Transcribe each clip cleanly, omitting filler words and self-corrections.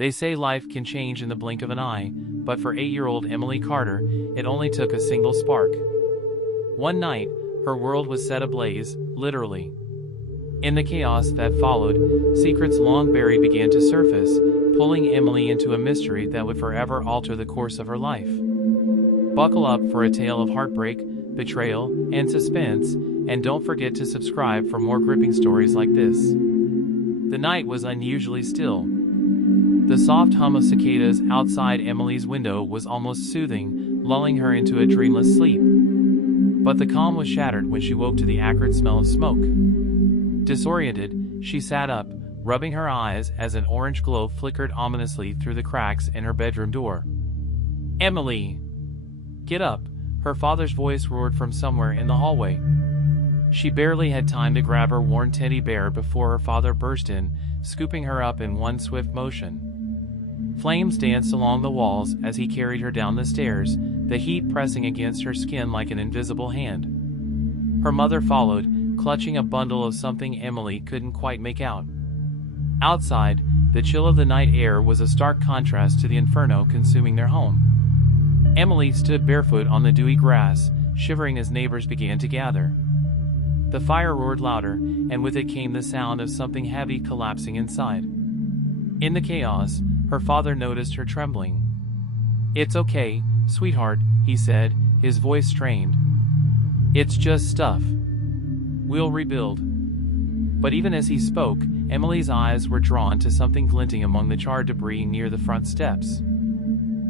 They say life can change in the blink of an eye, but for 8-year-old Emily Carter, it only took a single spark. One night, her world was set ablaze, literally. In the chaos that followed, secrets long buried began to surface, pulling Emily into a mystery that would forever alter the course of her life. Buckle up for a tale of heartbreak, betrayal, and suspense, and don't forget to subscribe for more gripping stories like this. The night was unusually still. The soft hum of cicadas outside Emily's window was almost soothing, lulling her into a dreamless sleep. But the calm was shattered when she woke to the acrid smell of smoke. Disoriented, she sat up, rubbing her eyes as an orange glow flickered ominously through the cracks in her bedroom door. "Emily! Get up!" her father's voice roared from somewhere in the hallway. She barely had time to grab her worn teddy bear before her father burst in, scooping her up in one swift motion. Flames danced along the walls as he carried her down the stairs, the heat pressing against her skin like an invisible hand. Her mother followed, clutching a bundle of something Emily couldn't quite make out. Outside, the chill of the night air was a stark contrast to the inferno consuming their home. Emily stood barefoot on the dewy grass, shivering as neighbors began to gather. The fire roared louder, and with it came the sound of something heavy collapsing inside. In the chaos, her father noticed her trembling. "It's okay, sweetheart," he said, his voice strained. "It's just stuff. We'll rebuild." But even as he spoke, Emily's eyes were drawn to something glinting among the charred debris near the front steps.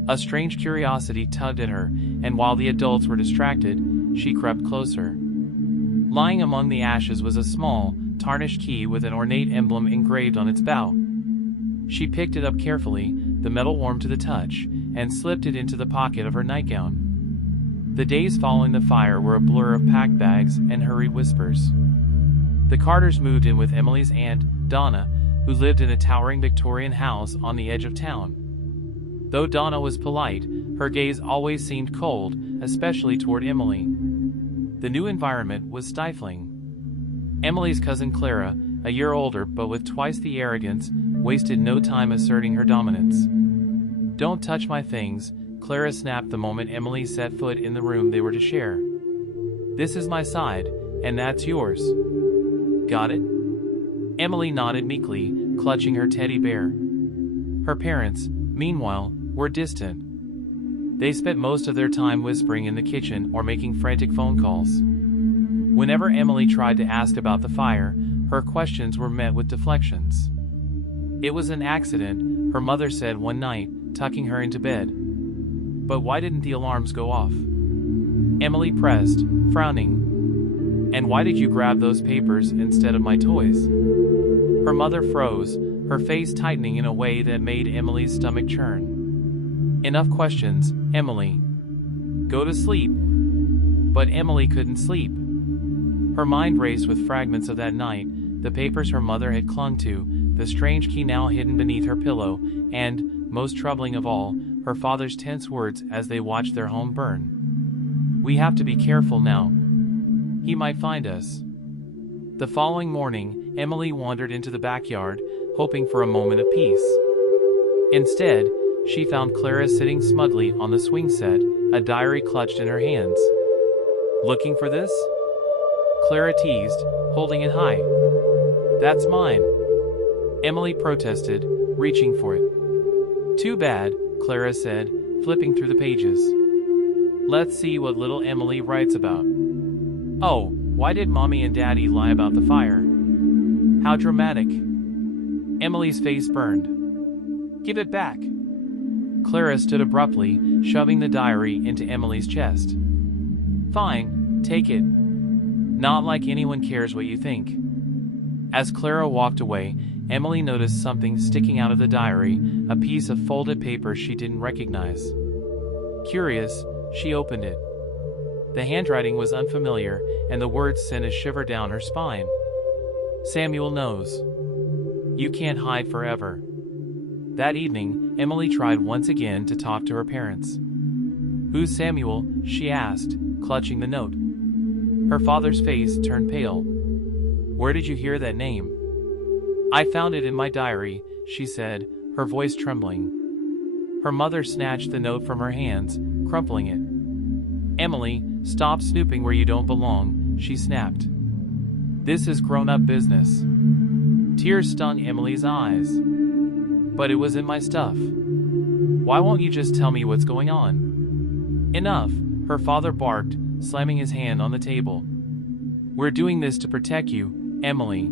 A strange curiosity tugged at her, and while the adults were distracted, she crept closer. Lying among the ashes was a small, tarnished key with an ornate emblem engraved on its bow. She picked it up carefully, the metal warm to the touch, and slipped it into the pocket of her nightgown. The days following the fire were a blur of packed bags and hurried whispers. The Carters moved in with Emily's aunt, Donna, who lived in a towering Victorian house on the edge of town. Though Donna was polite, her gaze always seemed cold, especially toward Emily. The new environment was stifling. Emily's cousin Clara, a year older but with twice the arrogance, wasted no time asserting her dominance. "Don't touch my things," Clara snapped the moment Emily set foot in the room they were to share. "This is my side, and that's yours. Got it?" Emily nodded meekly, clutching her teddy bear. Her parents, meanwhile, were distant. They spent most of their time whispering in the kitchen or making frantic phone calls. Whenever Emily tried to ask about the fire, her questions were met with deflections. "It was an accident," her mother said one night, tucking her into bed. "But why didn't the alarms go off?" Emily pressed, frowning. "And why did you grab those papers instead of my toys?" Her mother froze, her face tightening in a way that made Emily's stomach churn. "Enough questions, Emily. Go to sleep." But Emily couldn't sleep. Her mind raced with fragments of that night, the papers her mother had clung to, the strange key now hidden beneath her pillow, and, most troubling of all, her father's tense words as they watched their home burn. "We have to be careful now. He might find us." The following morning, Emily wandered into the backyard, hoping for a moment of peace. Instead, she found Clara sitting smugly on the swing set, a diary clutched in her hands. "Looking for this?" Clara teased, holding it high. "That's mine," Emily protested, reaching for it. "Too bad," Clara said, flipping through the pages. "Let's see what little Emily writes about. Oh, why did Mommy and Daddy lie about the fire? How dramatic." Emily's face burned. "Give it back." Clara stood abruptly, shoving the diary into Emily's chest. "Fine, take it. Not like anyone cares what you think." As Clara walked away, Emily noticed something sticking out of the diary, a piece of folded paper she didn't recognize. Curious, she opened it. The handwriting was unfamiliar, and the words sent a shiver down her spine. "Samuel knows. You can't hide forever." That evening, Emily tried once again to talk to her parents. "Who's Samuel?" she asked, clutching the note. Her father's face turned pale. "Where did you hear that name?" "I found it in my diary," she said, her voice trembling. Her mother snatched the note from her hands, crumpling it. "Emily, stop snooping where you don't belong," she snapped. "This is grown-up business." Tears stung Emily's eyes. "But it was in my stuff. Why won't you just tell me what's going on?" "Enough," her father barked, slamming his hand on the table. "We're doing this to protect you, Emily.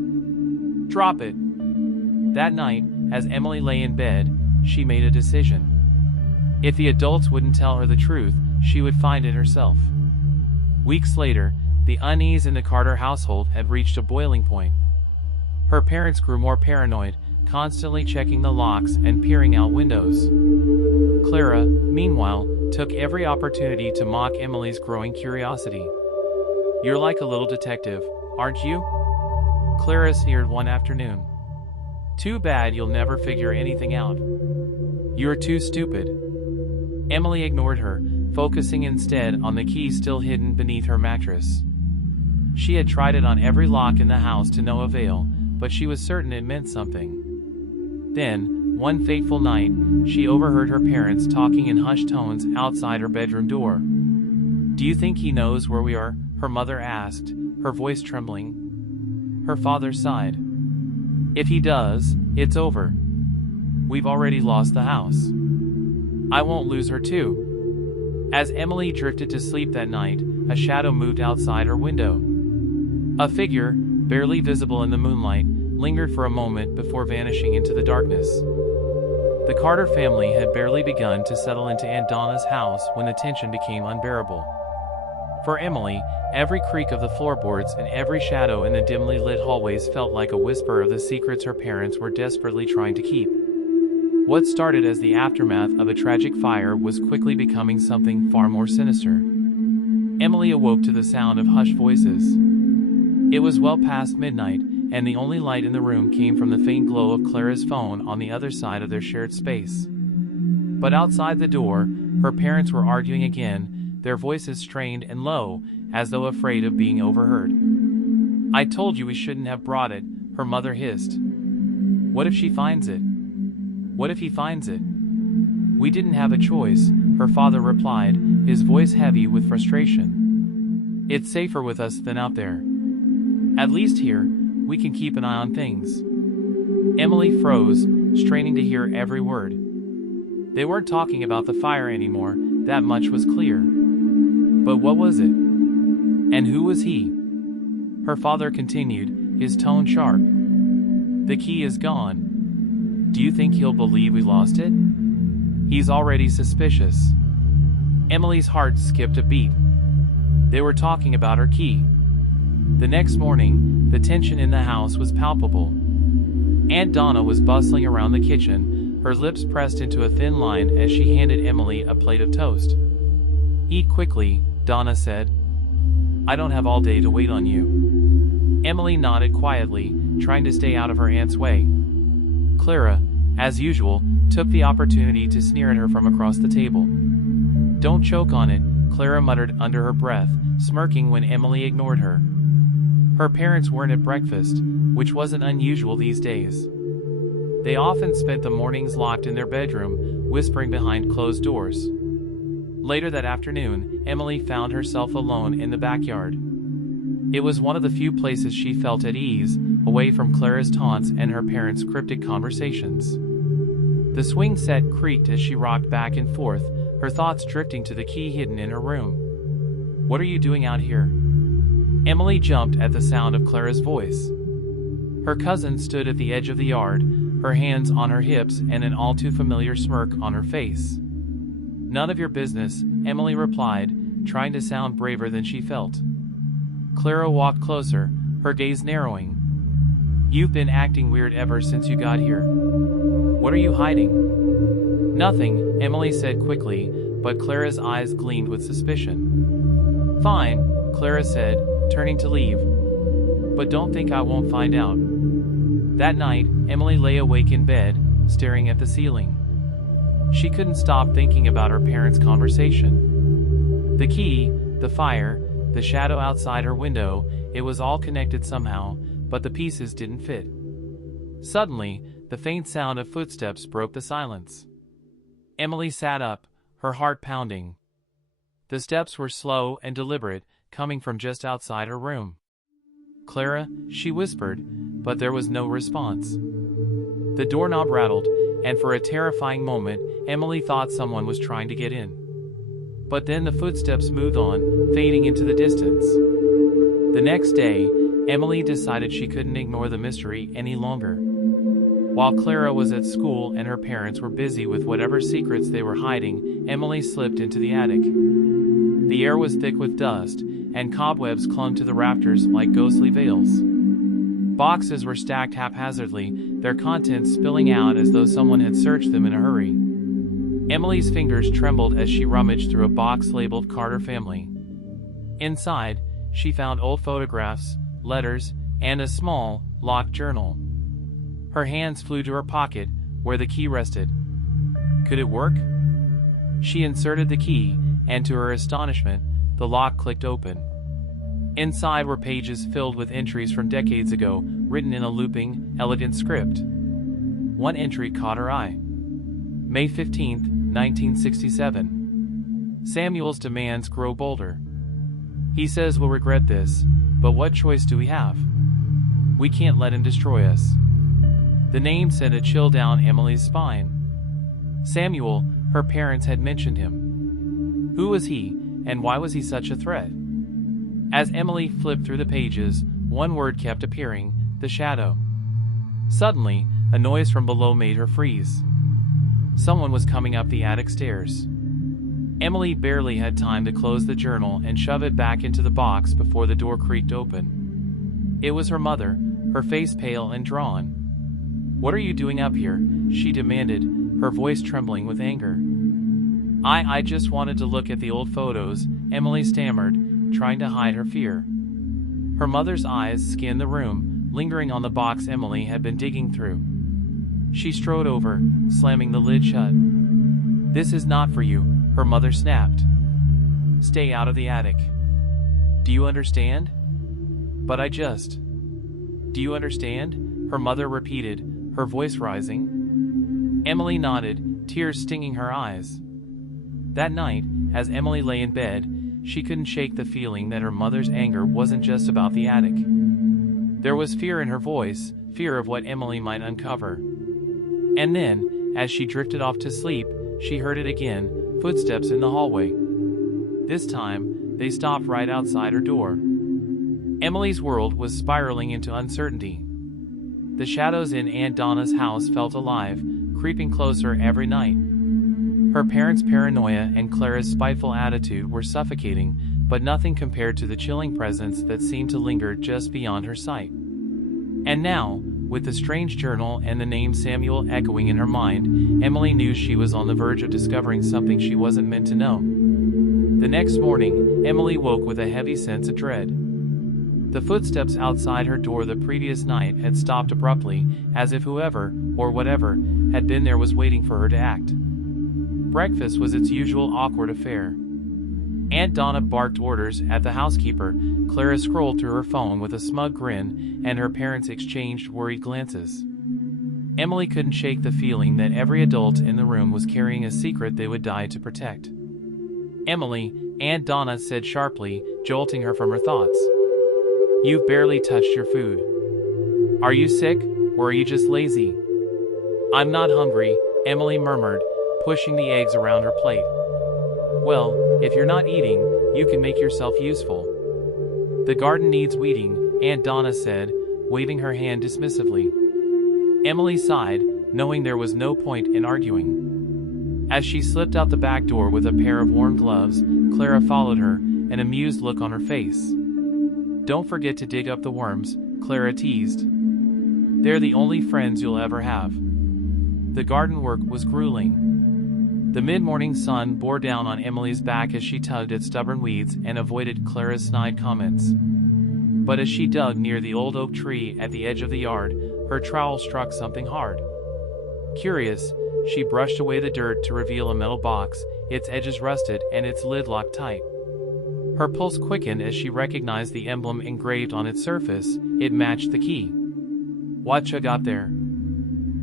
Drop it." That night, as Emily lay in bed, she made a decision. If the adults wouldn't tell her the truth, she would find it herself. Weeks later, the unease in the Carter household had reached a boiling point. Her parents grew more paranoid, constantly checking the locks and peering out windows. Clara, meanwhile, took every opportunity to mock Emily's growing curiosity. "You're like a little detective, aren't you?" Clara sneered one afternoon. "Too bad you'll never figure anything out. You're too stupid." Emily ignored her, focusing instead on the key still hidden beneath her mattress. She had tried it on every lock in the house to no avail, but she was certain it meant something. Then, one fateful night, she overheard her parents talking in hushed tones outside her bedroom door. "Do you think he knows where we are?" her mother asked, her voice trembling. Her father sighed. "If he does, it's over. We've already lost the house. I won't lose her too." As Emily drifted to sleep that night, a shadow moved outside her window. A figure, barely visible in the moonlight, lingered for a moment before vanishing into the darkness. The Carter family had barely begun to settle into Aunt Donna's house when the tension became unbearable. For Emily, every creak of the floorboards and every shadow in the dimly lit hallways felt like a whisper of the secrets her parents were desperately trying to keep. What started as the aftermath of a tragic fire was quickly becoming something far more sinister. Emily awoke to the sound of hushed voices. It was well past midnight, and the only light in the room came from the faint glow of Clara's phone on the other side of their shared space. But outside the door, her parents were arguing again, their voices strained and low, as though afraid of being overheard. "I told you we shouldn't have brought it," her mother hissed. "What if she finds it? What if he finds it?" "We didn't have a choice," her father replied, his voice heavy with frustration. "It's safer with us than out there. At least here, we can keep an eye on things." Emily froze, straining to hear every word. They weren't talking about the fire anymore, that much was clear. But what was it? And who was he? Her father continued, his tone sharp. "The key is gone. Do you think he'll believe we lost it? He's already suspicious." Emily's heart skipped a beat. They were talking about her key. The next morning, the tension in the house was palpable. Aunt Donna was bustling around the kitchen, her lips pressed into a thin line as she handed Emily a plate of toast. "Eat quickly," Donna said. "I don't have all day to wait on you." Emily nodded quietly, trying to stay out of her aunt's way. Clara, as usual, took the opportunity to sneer at her from across the table. "Don't choke on it," Clara muttered under her breath, smirking when Emily ignored her. Her parents weren't at breakfast, which wasn't unusual these days. They often spent the mornings locked in their bedroom, whispering behind closed doors. Later that afternoon, Emily found herself alone in the backyard. It was one of the few places she felt at ease, away from Clara's taunts and her parents' cryptic conversations. The swing set creaked as she rocked back and forth, her thoughts drifting to the key hidden in her room. "What are you doing out here?" Emily jumped at the sound of Clara's voice. Her cousin stood at the edge of the yard, her hands on her hips and an all-too-familiar smirk on her face. "None of your business," Emily replied, trying to sound braver than she felt. Clara walked closer, her gaze narrowing. "You've been acting weird ever since you got here. What are you hiding?" "Nothing," Emily said quickly, but Clara's eyes gleamed with suspicion. "Fine," Clara said, turning to leave. "But don't think I won't find out." That night, Emily lay awake in bed, staring at the ceiling. She couldn't stop thinking about her parents' conversation. The key, the fire, the shadow outside her window, it was all connected somehow, but the pieces didn't fit. Suddenly, the faint sound of footsteps broke the silence. Emily sat up, her heart pounding. The steps were slow and deliberate, coming from just outside her room. "Clara," she whispered, but there was no response. The doorknob rattled, and for a terrifying moment, Emily thought someone was trying to get in. But then the footsteps moved on, fading into the distance. The next day, Emily decided she couldn't ignore the mystery any longer. While Clara was at school and her parents were busy with whatever secrets they were hiding, Emily slipped into the attic. The air was thick with dust, and cobwebs clung to the rafters like ghostly veils. Boxes were stacked haphazardly, their contents spilling out as though someone had searched them in a hurry. Emily's fingers trembled as she rummaged through a box labeled Carter Family. Inside, she found old photographs, letters, and a small, locked journal. Her hands flew to her pocket, where the key rested. Could it work? She inserted the key, and to her astonishment, the lock clicked open. Inside were pages filled with entries from decades ago, written in a looping, elegant script. One entry caught her eye. May 15, 1967. Samuel's demands grow bolder. He says we'll regret this, but what choice do we have? We can't let him destroy us. The name sent a chill down Emily's spine. Samuel, her parents had mentioned him. Who was he, and why was he such a threat? As Emily flipped through the pages, one word kept appearing: the shadow. Suddenly, a noise from below made her freeze. Someone was coming up the attic stairs. Emily barely had time to close the journal and shove it back into the box before the door creaked open. It was her mother, her face pale and drawn. "What are you doing up here?" she demanded, her voice trembling with anger. I just wanted to look at the old photos," Emily stammered, trying to hide her fear. Her mother's eyes scanned the room, lingering on the box Emily had been digging through. She strode over, slamming the lid shut. "This is not for you," her mother snapped. "Stay out of the attic. Do you understand?" "But I just..." "Do you understand?" her mother repeated, her voice rising. Emily nodded, tears stinging her eyes. That night, as Emily lay in bed, she couldn't shake the feeling that her mother's anger wasn't just about the attic. There was fear in her voice, fear of what Emily might uncover. And then, as she drifted off to sleep, she heard it again, footsteps in the hallway. This time, they stopped right outside her door. Emily's world was spiraling into uncertainty. The shadows in Aunt Donna's house felt alive, creeping closer every night. Her parents' paranoia and Clara's spiteful attitude were suffocating, but nothing compared to the chilling presence that seemed to linger just beyond her sight. And now, with the strange journal and the name Samuel echoing in her mind, Emily knew she was on the verge of discovering something she wasn't meant to know. The next morning, Emily woke with a heavy sense of dread. The footsteps outside her door the previous night had stopped abruptly, as if whoever, or whatever, had been there was waiting for her to act. Breakfast was its usual awkward affair. Aunt Donna barked orders at the housekeeper, Clara scrolled through her phone with a smug grin, and her parents exchanged worried glances. Emily couldn't shake the feeling that every adult in the room was carrying a secret they would die to protect. "Emily," Aunt Donna said sharply, jolting her from her thoughts. "You've barely touched your food. Are you sick, or are you just lazy?" "I'm not hungry," Emily murmured, pushing the eggs around her plate. "Well, if you're not eating, you can make yourself useful." "The garden needs weeding," Aunt Donna said, waving her hand dismissively. Emily sighed, knowing there was no point in arguing. As she slipped out the back door with a pair of warm gloves, Clara followed her, an amused look on her face. "Don't forget to dig up the worms," Clara teased. "They're the only friends you'll ever have." The garden work was grueling. The mid-morning sun bore down on Emily's back as she tugged at stubborn weeds and avoided Clara's snide comments. But as she dug near the old oak tree at the edge of the yard, her trowel struck something hard. Curious, she brushed away the dirt to reveal a metal box, its edges rusted and its lid locked tight. Her pulse quickened as she recognized the emblem engraved on its surface. It matched the key. "What you got there?"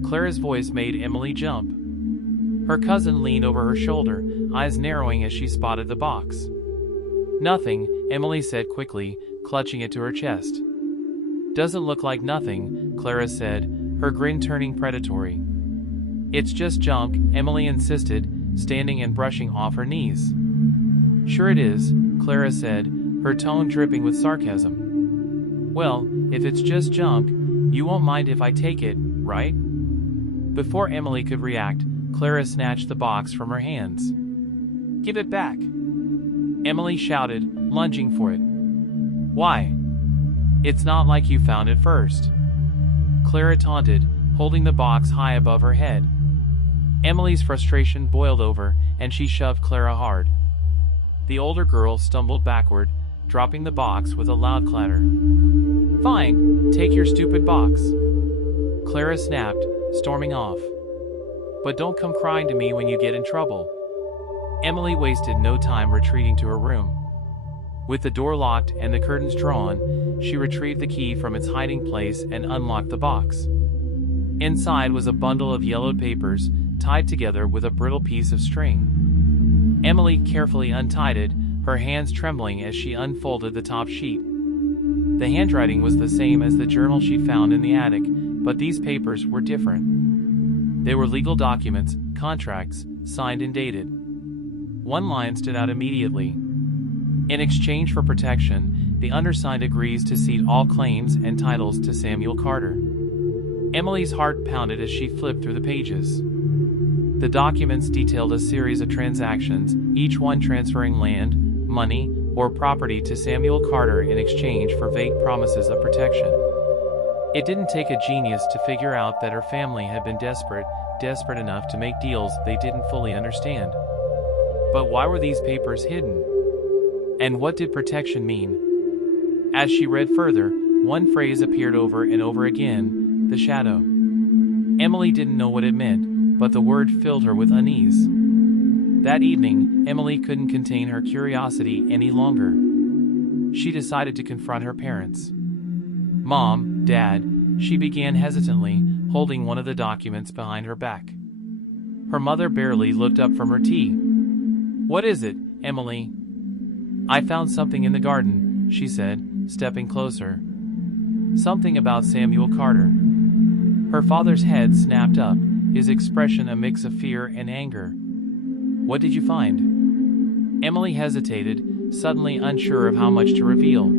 Clara's voice made Emily jump. Her cousin leaned over her shoulder, eyes narrowing as she spotted the box. "Nothing," Emily said quickly, clutching it to her chest. "Doesn't look like nothing," Clara said, her grin turning predatory. "It's just junk," Emily insisted, standing and brushing off her knees. "Sure it is," Clara said, her tone dripping with sarcasm. "Well, if it's just junk, you won't mind if I take it, right?" Before Emily could react, Clara snatched the box from her hands. "Give it back!" Emily shouted, lunging for it. "Why? It's not like you found it first," Clara taunted, holding the box high above her head. Emily's frustration boiled over, and she shoved Clara hard. The older girl stumbled backward, dropping the box with a loud clatter. "Fine, take your stupid box," Clara snapped, storming off. "But don't come crying to me when you get in trouble." Emily wasted no time retreating to her room. With the door locked and the curtains drawn, she retrieved the key from its hiding place and unlocked the box. Inside was a bundle of yellowed papers, tied together with a brittle piece of string. Emily carefully untied it, her hands trembling as she unfolded the top sheet. The handwriting was the same as the journal she'd found in the attic, but these papers were different. They were legal documents, contracts, signed and dated. One line stood out immediately. In exchange for protection, the undersigned agrees to cede all claims and titles to Samuel Carter. Emily's heart pounded as she flipped through the pages. The documents detailed a series of transactions, each one transferring land, money, or property to Samuel Carter in exchange for vague promises of protection. It didn't take a genius to figure out that her family had been desperate enough to make deals they didn't fully understand. But why were these papers hidden? And what did protection mean? As she read further, one phrase appeared over and over again: the shadow. Emily didn't know what it meant, but the word filled her with unease. That evening, Emily couldn't contain her curiosity any longer. She decided to confront her parents. "Mom, Dad," she began hesitantly, holding one of the documents behind her back. Her mother barely looked up from her tea. "What is it, Emily?" "I found something in the garden," she said, stepping closer. "Something about Samuel Carter." Her father's head snapped up, his expression a mix of fear and anger. "What did you find?" Emily hesitated, suddenly unsure of how much to reveal.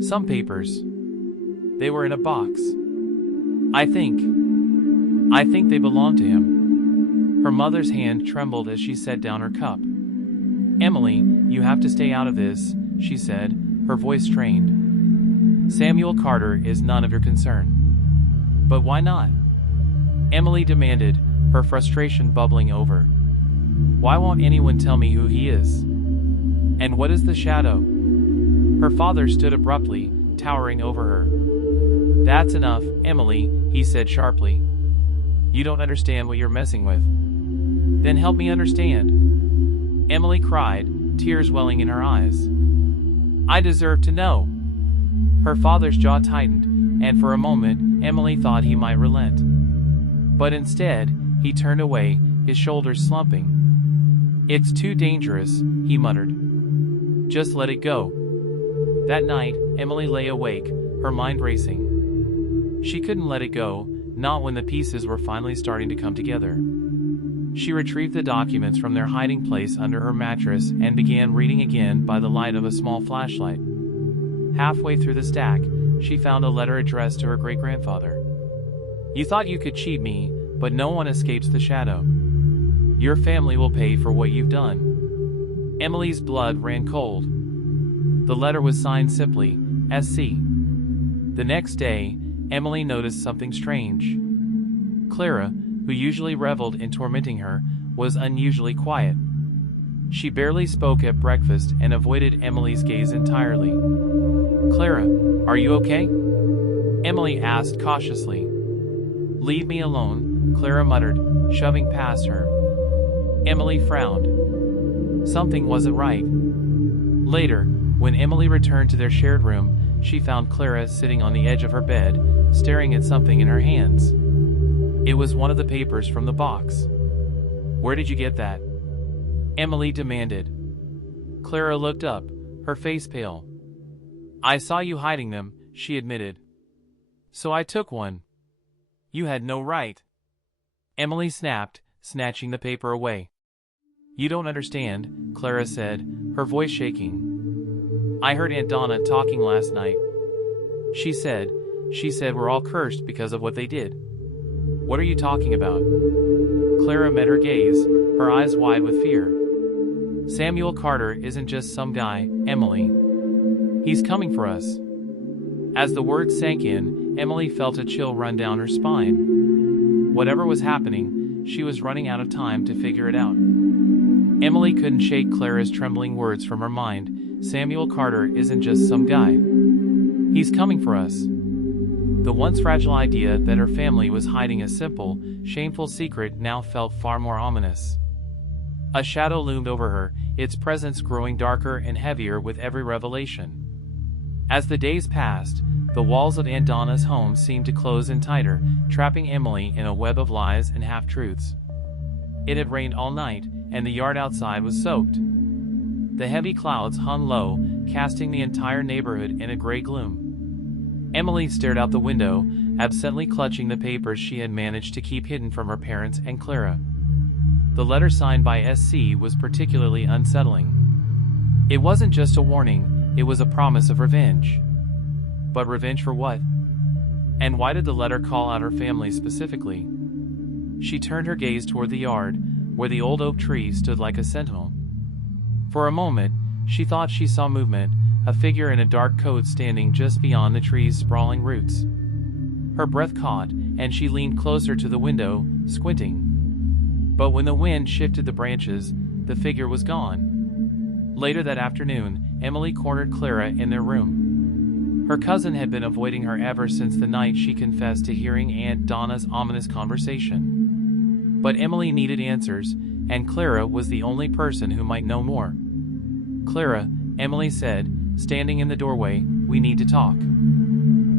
"Some papers. They were in a box. I think they belong to him." Her mother's hand trembled as she set down her cup. "Emily, you have to stay out of this," she said, her voice strained. "Samuel Carter is none of your concern." "But why not?" Emily demanded, her frustration bubbling over. "Why won't anyone tell me who he is? And what is the shadow?" Her father stood abruptly, towering over her. "That's enough, Emily," he said sharply. "You don't understand what you're messing with." "Then help me understand," Emily cried, tears welling in her eyes. "I deserve to know." Her father's jaw tightened, and for a moment, Emily thought he might relent. But instead, he turned away, his shoulders slumping. "It's too dangerous," he muttered. "Just let it go." That night, Emily lay awake, her mind racing. She couldn't let it go, not when the pieces were finally starting to come together. She retrieved the documents from their hiding place under her mattress and began reading again by the light of a small flashlight. Halfway through the stack, she found a letter addressed to her great-grandfather. "You thought you could cheat me, but no one escapes the shadow. Your family will pay for what you've done." Emily's blood ran cold. The letter was signed simply, S.C. The next day, Emily noticed something strange. Clara, who usually reveled in tormenting her, was unusually quiet. She barely spoke at breakfast and avoided Emily's gaze entirely. "Clara, are you okay?" Emily asked cautiously. "Leave me alone," Clara muttered, shoving past her. Emily frowned. Something wasn't right. Later, when Emily returned to their shared room, she found Clara sitting on the edge of her bed, staring at something in her hands. It was one of the papers from the box. Where did you get that? Emily demanded. Clara looked up, her face pale. I saw you hiding them, she admitted. So I took one. You had no right. Emily snapped, snatching the paper away. You don't understand, Clara said, her voice shaking. I heard Aunt Donna talking last night. She said we're all cursed because of what they did. What are you talking about? Clara met her gaze, her eyes wide with fear. Samuel Carter isn't just some guy, Emily. He's coming for us. As the words sank in, Emily felt a chill run down her spine. Whatever was happening, she was running out of time to figure it out. Emily couldn't shake Clara's trembling words from her mind. Samuel Carter isn't just some guy. He's coming for us. The once fragile idea that her family was hiding a simple, shameful secret now felt far more ominous. A shadow loomed over her, its presence growing darker and heavier with every revelation. As the days passed, the walls of Aunt Donna's home seemed to close in tighter, trapping Emily in a web of lies and half-truths. It had rained all night, and the yard outside was soaked. The heavy clouds hung low, casting the entire neighborhood in a gray gloom. Emily stared out the window, absently clutching the papers she had managed to keep hidden from her parents and Clara. The letter signed by SC was particularly unsettling. It wasn't just a warning, it was a promise of revenge. But revenge for what? And why did the letter call out her family specifically? She turned her gaze toward the yard, where the old oak tree stood like a sentinel. For a moment, she thought she saw movement, a figure in a dark coat standing just beyond the tree's sprawling roots. Her breath caught, and she leaned closer to the window, squinting. But when the wind shifted the branches, the figure was gone. Later that afternoon, Emily cornered Clara in their room. Her cousin had been avoiding her ever since the night she confessed to hearing Aunt Donna's ominous conversation. But Emily needed answers, and Clara was the only person who might know more. Clara, Emily said, standing in the doorway, we need to talk.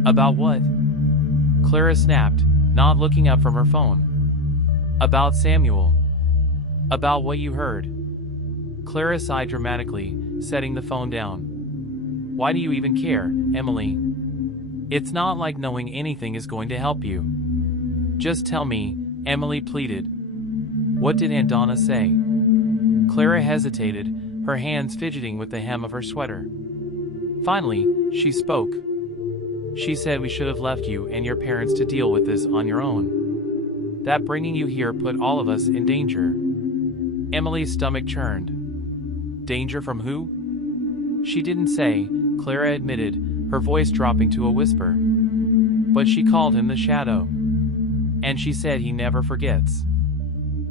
About what? Clara snapped, not looking up from her phone. About Samuel. About what you heard. Clara sighed dramatically, setting the phone down. Why do you even care, Emily? It's not like knowing anything is going to help you. Just tell me, Emily pleaded. What did Aunt Donna say? Clara hesitated, her hands fidgeting with the hem of her sweater. Finally, she spoke. She said we should have left you and your parents to deal with this on your own. That bringing you here put all of us in danger. Emily's stomach churned. Danger from who? She didn't say, Clara admitted, her voice dropping to a whisper. But she called him the Shadow. And she said he never forgets.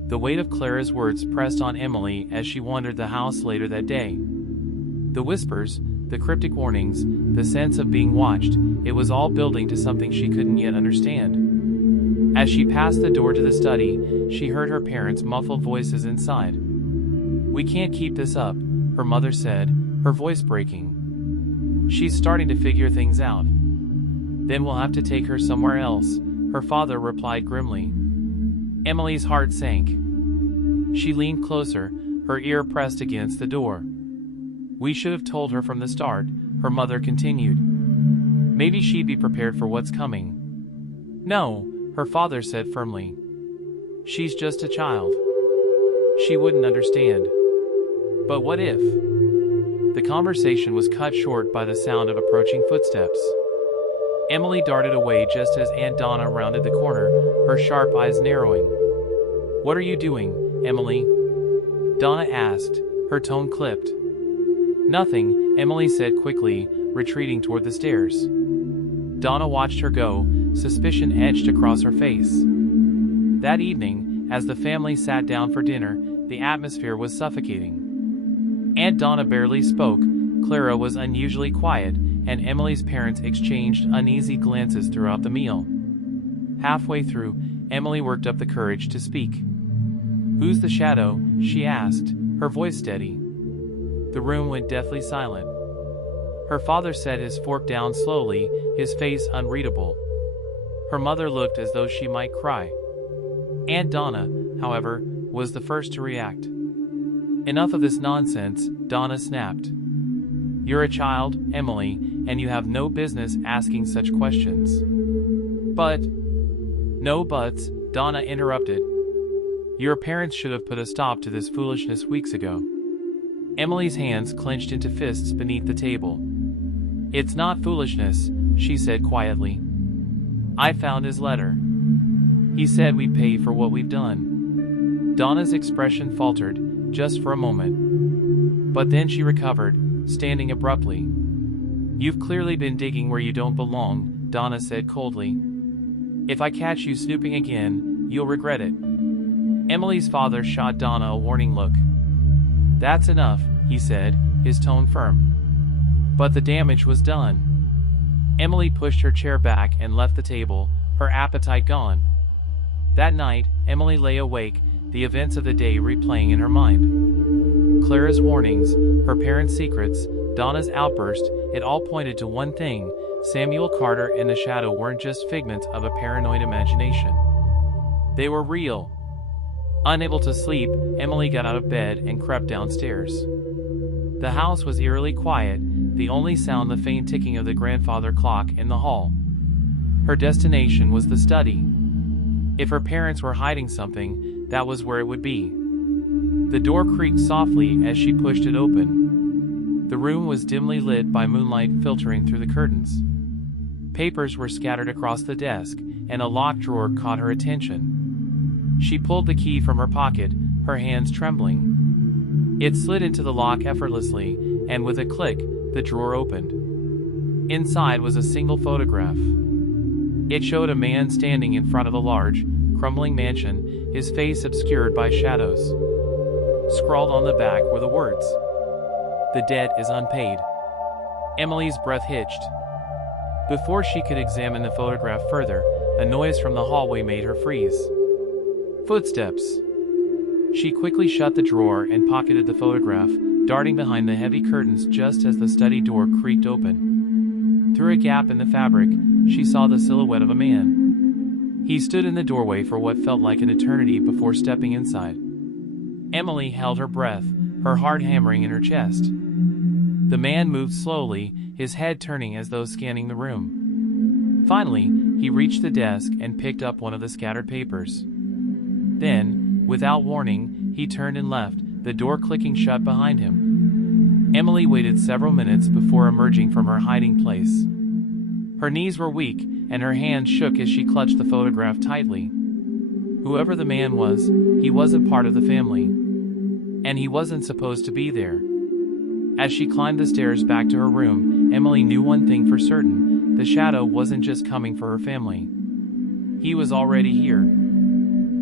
The weight of Clara's words pressed on Emily as she wandered the house later that day. The whispers, the cryptic warnings, the sense of being watched, it was all building to something she couldn't yet understand. As she passed the door to the study, she heard her parents' muffled voices inside. We can't keep this up, her mother said, her voice breaking. She's starting to figure things out. Then we'll have to take her somewhere else, her father replied grimly. Emily's heart sank. She leaned closer, her ear pressed against the door. We should have told her from the start, her mother continued. Maybe she'd be prepared for what's coming. No, her father said firmly. She's just a child. She wouldn't understand. But what if? The conversation was cut short by the sound of approaching footsteps. Emily darted away just as Aunt Donna rounded the corner, her sharp eyes narrowing. What are you doing, Emily? Donna asked, her tone clipped. Nothing, Emily said quickly, retreating toward the stairs. Donna watched her go, suspicion etched across her face. That evening, as the family sat down for dinner, the atmosphere was suffocating. Aunt Donna barely spoke, Clara was unusually quiet, and Emily's parents exchanged uneasy glances throughout the meal. Halfway through, Emily worked up the courage to speak. Who's the Shadow? She asked, her voice steady. The room went deathly silent. Her father set his fork down slowly, his face unreadable. Her mother looked as though she might cry. Aunt Donna, however, was the first to react. "Enough of this nonsense," Donna snapped. "You're a child, Emily, and you have no business asking such questions." "But—" "No buts," Donna interrupted. "Your parents should have put a stop to this foolishness weeks ago." Emily's hands clenched into fists beneath the table. "It's not foolishness," she said quietly. "I found his letter. He said we'd pay for what we've done." Donna's expression faltered, just for a moment. But then she recovered, standing abruptly. "You've clearly been digging where you don't belong," Donna said coldly. "If I catch you snooping again, you'll regret it." Emily's father shot Donna a warning look. "That's enough," he said, his tone firm. But the damage was done. Emily pushed her chair back and left the table, her appetite gone. That night, Emily lay awake, the events of the day replaying in her mind. Clara's warnings, her parents' secrets, Donna's outburst, it all pointed to one thing: Samuel Carter and the Shadow weren't just figments of a paranoid imagination. They were real. Unable to sleep, Emily got out of bed and crept downstairs. The house was eerily quiet, the only sound the faint ticking of the grandfather clock in the hall. Her destination was the study. If her parents were hiding something, that was where it would be. The door creaked softly as she pushed it open. The room was dimly lit by moonlight filtering through the curtains. Papers were scattered across the desk, and a locked drawer caught her attention. She pulled the key from her pocket, her hands trembling. It slid into the lock effortlessly, and with a click, the drawer opened. Inside was a single photograph. It showed a man standing in front of a large, crumbling mansion, his face obscured by shadows. Scrawled on the back were the words, "The debt is unpaid." Emily's breath hitched. Before she could examine the photograph further, a noise from the hallway made her freeze. Footsteps. She quickly shut the drawer and pocketed the photograph, darting behind the heavy curtains just as the study door creaked open. Through a gap in the fabric, she saw the silhouette of a man. He stood in the doorway for what felt like an eternity before stepping inside. Emily held her breath, her heart hammering in her chest. The man moved slowly, his head turning as though scanning the room. Finally, he reached the desk and picked up one of the scattered papers. Then, without warning, he turned and left, the door clicking shut behind him. Emily waited several minutes before emerging from her hiding place. Her knees were weak, and her hands shook as she clutched the photograph tightly. Whoever the man was, he wasn't part of the family. And he wasn't supposed to be there. As she climbed the stairs back to her room, Emily knew one thing for certain: the Shadow wasn't just coming for her family. He was already here.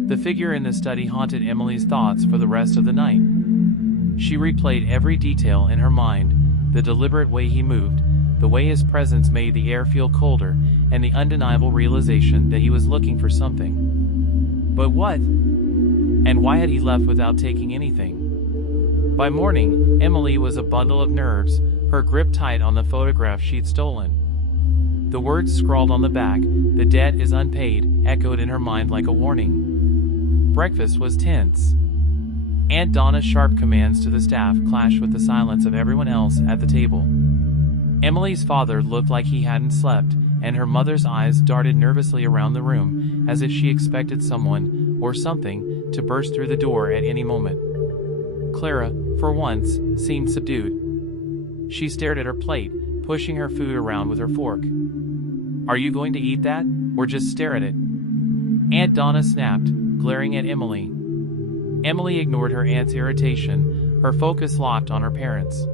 The figure in the study haunted Emily's thoughts for the rest of the night. She replayed every detail in her mind: the deliberate way he moved, the way his presence made the air feel colder, and the undeniable realization that he was looking for something. But what? And why had he left without taking anything? By morning, Emily was a bundle of nerves, her grip tight on the photograph she'd stolen. The words scrawled on the back, "The debt is unpaid," echoed in her mind like a warning. Breakfast was tense. Aunt Donna's sharp commands to the staff clashed with the silence of everyone else at the table. Emily's father looked like he hadn't slept, and her mother's eyes darted nervously around the room, as if she expected someone, or something, to burst through the door at any moment. Clara, for once, seemed subdued. She stared at her plate, pushing her food around with her fork. "Are you going to eat that, or just stare at it?" Aunt Donna snapped, glaring at Emily. Emily ignored her aunt's irritation, her focus locked on her parents.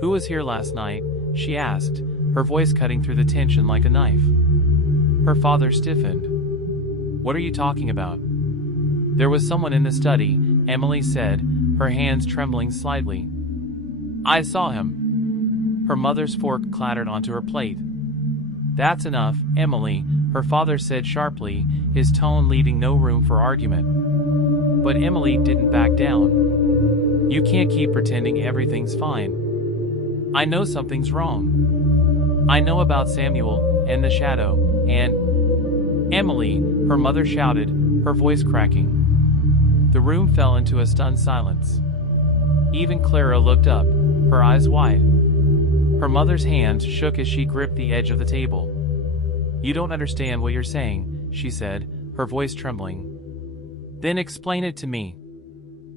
"Who was here last night?" she asked, her voice cutting through the tension like a knife. Her father stiffened. "What are you talking about?" "There was someone in the study," Emily said, her hands trembling slightly. "I saw him." Her mother's fork clattered onto her plate. "That's enough, Emily," her father said sharply, his tone leaving no room for argument. But Emily didn't back down. "You can't keep pretending everything's fine. I know something's wrong. I know about Samuel and the Shadow, and—" "Emily," her mother shouted, her voice cracking. The room fell into a stunned silence. Even Clara looked up, her eyes wide. Her mother's hands shook as she gripped the edge of the table. "You don't understand what you're saying," she said, her voice trembling. "Then explain it to me,"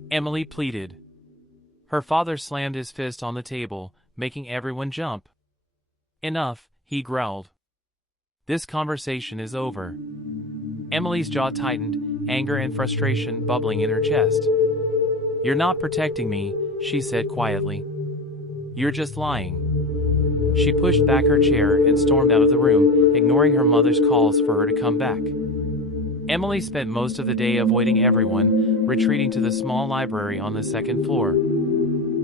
Emily pleaded. Her father slammed his fist on the table, making everyone jump. "Enough," he growled. "This conversation is over." Emily's jaw tightened, anger and frustration bubbling in her chest. "You're not protecting me," she said quietly. "You're just lying." She pushed back her chair and stormed out of the room, ignoring her mother's calls for her to come back. Emily spent most of the day avoiding everyone, retreating to the small library on the second floor.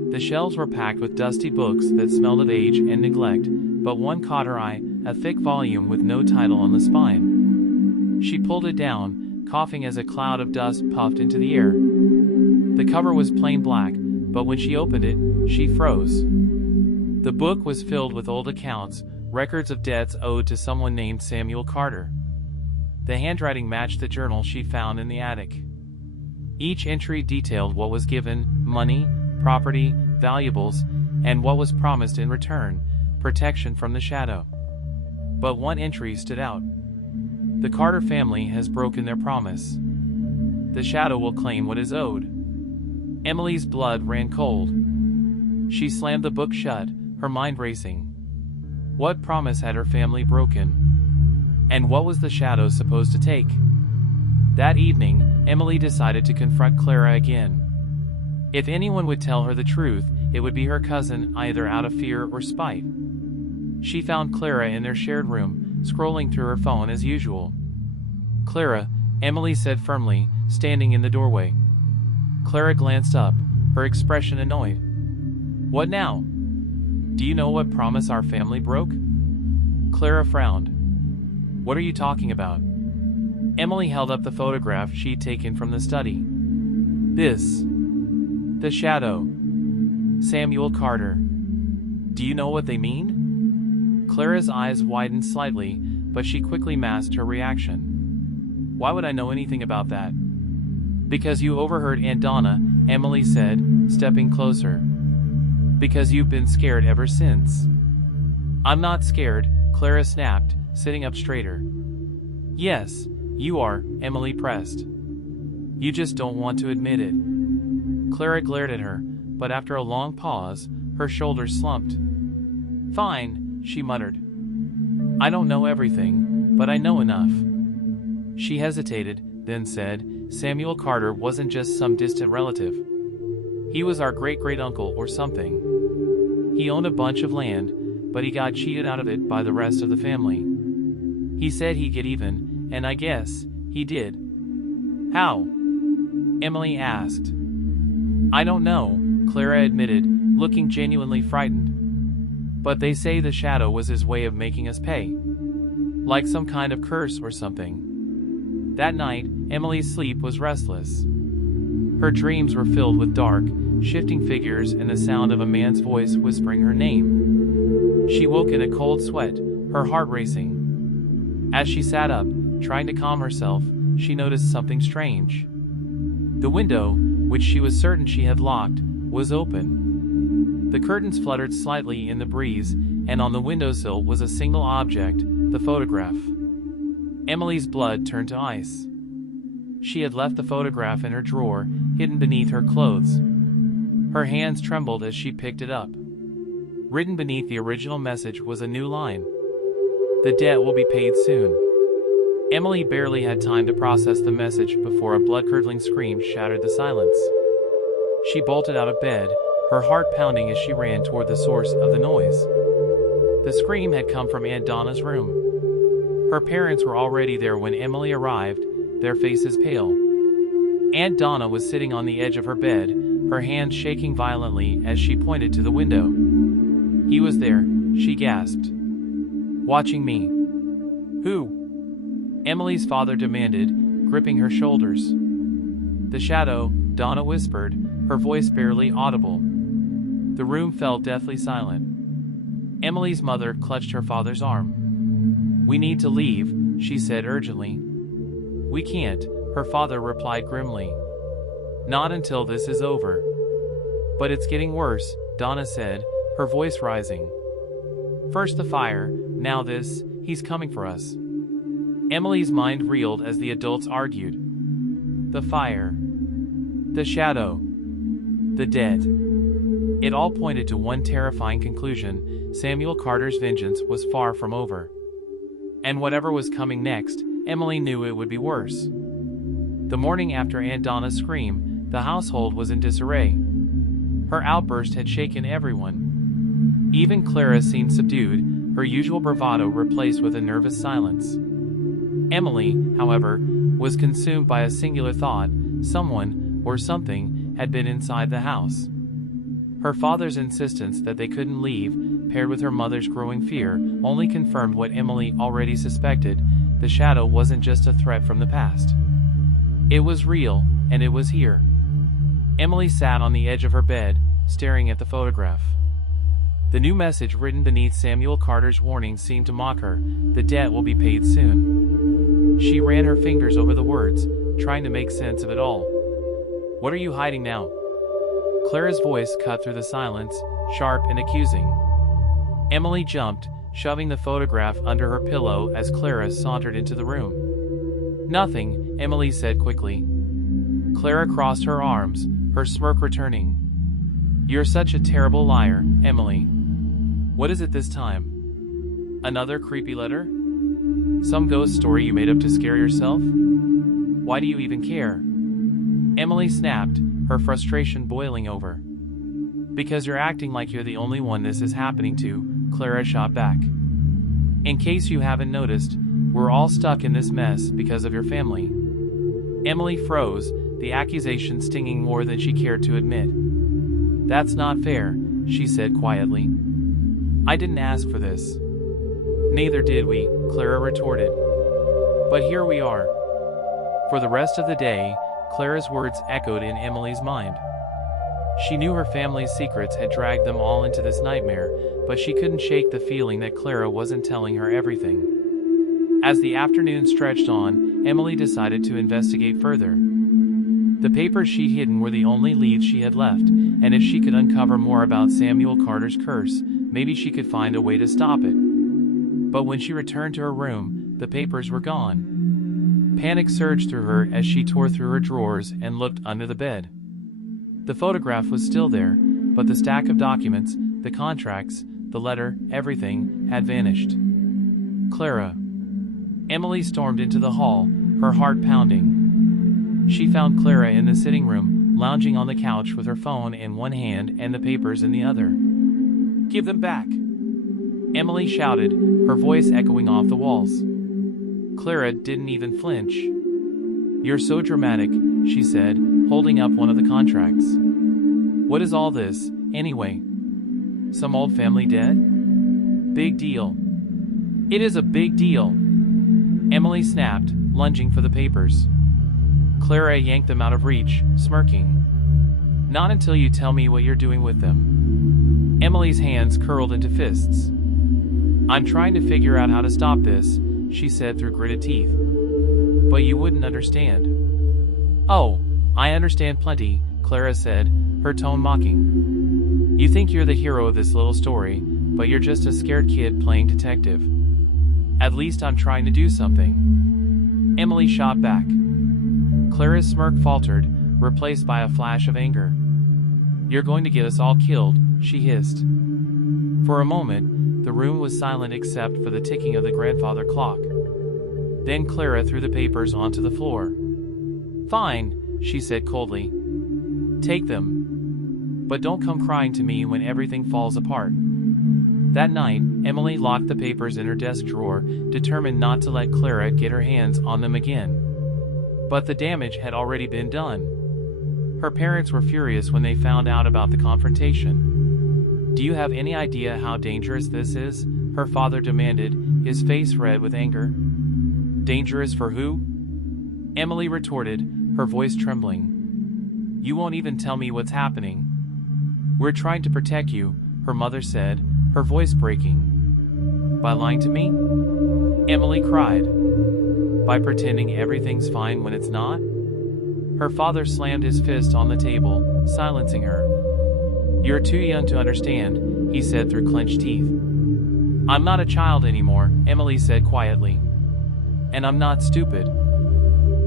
The shelves were packed with dusty books that smelled of age and neglect, but one caught her eye, a thick volume with no title on the spine. She pulled it down, coughing as a cloud of dust puffed into the air. The cover was plain black, but when she opened it, she froze. The book was filled with old accounts, records of debts owed to someone named Samuel Carter. The handwriting matched the journal she found in the attic. Each entry detailed what was given: money, property, valuables, and what was promised in return: protection from the shadow. But one entry stood out. "The Carter family has broken their promise. The shadow will claim what is owed." Emily's blood ran cold. She slammed the book shut, her mind racing. What promise had her family broken? And what was the shadow supposed to take? That evening, Emily decided to confront Clara again. If anyone would tell her the truth, it would be her cousin, either out of fear or spite. She found Clara in their shared room, scrolling through her phone as usual. "Clara," Emily said firmly, standing in the doorway. Clara glanced up, her expression annoyed. "What now? Do you know what promise our family broke?" Clara frowned. "What are you talking about?" Emily held up the photograph she'd taken from the study. "This. The shadow. Samuel Carter. Do you know what they mean?" Clara's eyes widened slightly, but she quickly masked her reaction. "Why would I know anything about that?" "Because you overheard Aunt Donna," Emily said, stepping closer. "Because you've been scared ever since." "I'm not scared," Clara snapped, sitting up straighter. "Yes, you are," Emily pressed. "You just don't want to admit it." Clara glared at her, but after a long pause, her shoulders slumped. "Fine," she muttered. "I don't know everything, but I know enough." She hesitated, then said, "Samuel Carter wasn't just some distant relative. He was our great-great-uncle or something. He owned a bunch of land, but he got cheated out of it by the rest of the family. He said he'd get even, and I guess he did." "How?" Emily asked. "I don't know," Clara admitted, looking genuinely frightened. "But they say the shadow was his way of making us pay. Like some kind of curse or something." That night, Emily's sleep was restless. Her dreams were filled with dark, shifting figures and the sound of a man's voice whispering her name. She woke in a cold sweat, her heart racing. As she sat up, trying to calm herself, she noticed something strange. The window, which she was certain she had locked, was open. The curtains fluttered slightly in the breeze, and on the windowsill was a single object, the photograph. Emily's blood turned to ice. She had left the photograph in her drawer, hidden beneath her clothes. Her hands trembled as she picked it up. Written beneath the original message was a new line. "The debt will be paid soon." Emily barely had time to process the message before a blood-curdling scream shattered the silence. She bolted out of bed, her heart pounding as she ran toward the source of the noise. The scream had come from Aunt Donna's room. Her parents were already there when Emily arrived, their faces pale. Aunt Donna was sitting on the edge of her bed, her hands shaking violently as she pointed to the window. "He was there," she gasped. "Watching me." "Who?" Emily's father demanded, gripping her shoulders. "The shadow," Donna whispered, her voice barely audible. The room fell deathly silent. Emily's mother clutched her father's arm. "We need to leave," she said urgently. "We can't," her father replied grimly. Not until this is over. But it's getting worse, Donna said, her voice rising. First the fire, now this, he's coming for us. Emily's mind reeled as the adults argued. The fire. The shadow. The dead. It all pointed to one terrifying conclusion: Samuel Carter's vengeance was far from over. And whatever was coming next, Emily knew it would be worse. The morning after Aunt Donna's scream, the household was in disarray. Her outburst had shaken everyone. Even Clara seemed subdued, her usual bravado replaced with a nervous silence. Emily, however, was consumed by a singular thought: someone, or something, had been inside the house. Her father's insistence that they couldn't leave, paired with her mother's growing fear, only confirmed what Emily already suspected: the shadow wasn't just a threat from the past. It was real, and it was here. Emily sat on the edge of her bed, staring at the photograph. The new message written beneath Samuel Carter's warning seemed to mock her: the debt will be paid soon. She ran her fingers over the words, trying to make sense of it all. What are you hiding now? Clara's voice cut through the silence, sharp and accusing. Emily jumped, shoving the photograph under her pillow as Clara sauntered into the room. Nothing, Emily said quickly. Clara crossed her arms, her smirk returning. You're such a terrible liar, Emily. What is it this time? Another creepy letter? Some ghost story you made up to scare yourself? Why do you even care? Emily snapped, her frustration boiling over. Because you're acting like you're the only one this is happening to, Clara shot back. In case you haven't noticed, we're all stuck in this mess because of your family. Emily froze, the accusation stinging more than she cared to admit. That's not fair, she said quietly. I didn't ask for this. Neither did we, Clara retorted. But here we are. For the rest of the day, Clara's words echoed in Emily's mind. She knew her family's secrets had dragged them all into this nightmare, but she couldn't shake the feeling that Clara wasn't telling her everything. As the afternoon stretched on, Emily decided to investigate further. The papers she'd hidden were the only leads she had left, and if she could uncover more about Samuel Carter's curse, maybe she could find a way to stop it. But when she returned to her room, the papers were gone. Panic surged through her as she tore through her drawers and looked under the bed. The photograph was still there, but the stack of documents, the contracts, the letter, everything, had vanished. Clara. Emily stormed into the hall, her heart pounding. She found Clara in the sitting room, lounging on the couch with her phone in one hand and the papers in the other. Give them back! Emily shouted, her voice echoing off the walls. Clara didn't even flinch. You're so dramatic, she said, holding up one of the contracts. What is all this, anyway? Some old family dead? Big deal. It is a big deal. Emily snapped, lunging for the papers. Clara yanked them out of reach, smirking. Not until you tell me what you're doing with them. Emily's hands curled into fists. I'm trying to figure out how to stop this, she said through gritted teeth. But you wouldn't understand. Oh, I understand plenty, Clara said, her tone mocking. You think you're the hero of this little story, but you're just a scared kid playing detective. At least I'm trying to do something. Emily shot back. Clara's smirk faltered, replaced by a flash of anger. You're going to get us all killed, she hissed. For a moment, the room was silent except for the ticking of the grandfather clock. Then Clara threw the papers onto the floor. Fine, she said coldly. Take them. But don't come crying to me when everything falls apart. That night, Emily locked the papers in her desk drawer, determined not to let Clara get her hands on them again. But the damage had already been done. Her parents were furious when they found out about the confrontation. Do you have any idea how dangerous this is? Her father demanded, his face red with anger. Dangerous for who? Emily retorted, her voice trembling. You won't even tell me what's happening. We're trying to protect you, her mother said, her voice breaking. By lying to me? Emily cried. By pretending everything's fine when it's not? Her father slammed his fist on the table, silencing her. You're too young to understand, he said through clenched teeth. I'm not a child anymore, Emily said quietly. And I'm not stupid.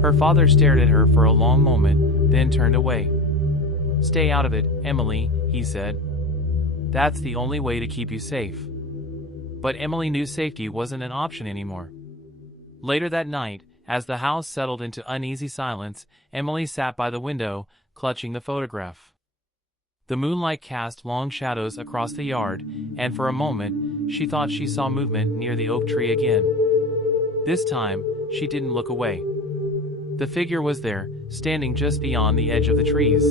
Her father stared at her for a long moment, then turned away. Stay out of it, Emily, he said. That's the only way to keep you safe. But Emily knew safety wasn't an option anymore. Later that night, as the house settled into uneasy silence, Emily sat by the window, clutching the photograph. The moonlight cast long shadows across the yard, and for a moment, she thought she saw movement near the oak tree again. This time, she didn't look away. The figure was there, standing just beyond the edge of the trees.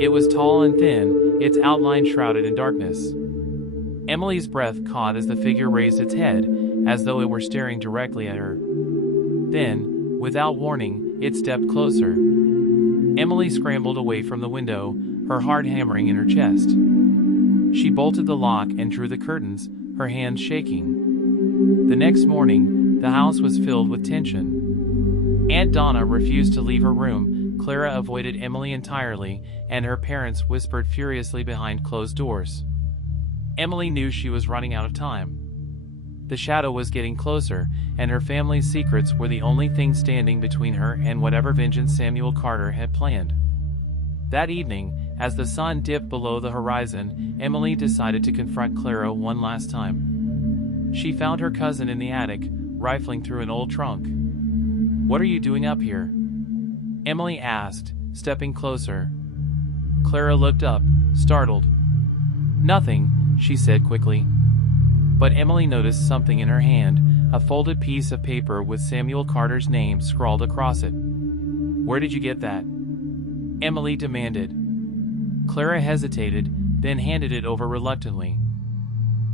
It was tall and thin, its outline shrouded in darkness. Emily's breath caught as the figure raised its head, as though it were staring directly at her. Then, without warning, it stepped closer. Emily scrambled away from the window, her heart hammering in her chest. She bolted the lock and drew the curtains, her hands shaking. The next morning, the house was filled with tension. Aunt Donna refused to leave her room, Clara avoided Emily entirely, and her parents whispered furiously behind closed doors. Emily knew she was running out of time. The shadow was getting closer, and her family's secrets were the only thing standing between her and whatever vengeance Samuel Carter had planned. That evening, as the sun dipped below the horizon, Emily decided to confront Clara one last time. She found her cousin in the attic, rifling through an old trunk. "What are you doing up here?" Emily asked, stepping closer. Clara looked up, startled. "Nothing," she said quickly. But Emily noticed something in her hand, a folded piece of paper with Samuel Carter's name scrawled across it. "Where did you get that?" Emily demanded. Clara hesitated, then handed it over reluctantly.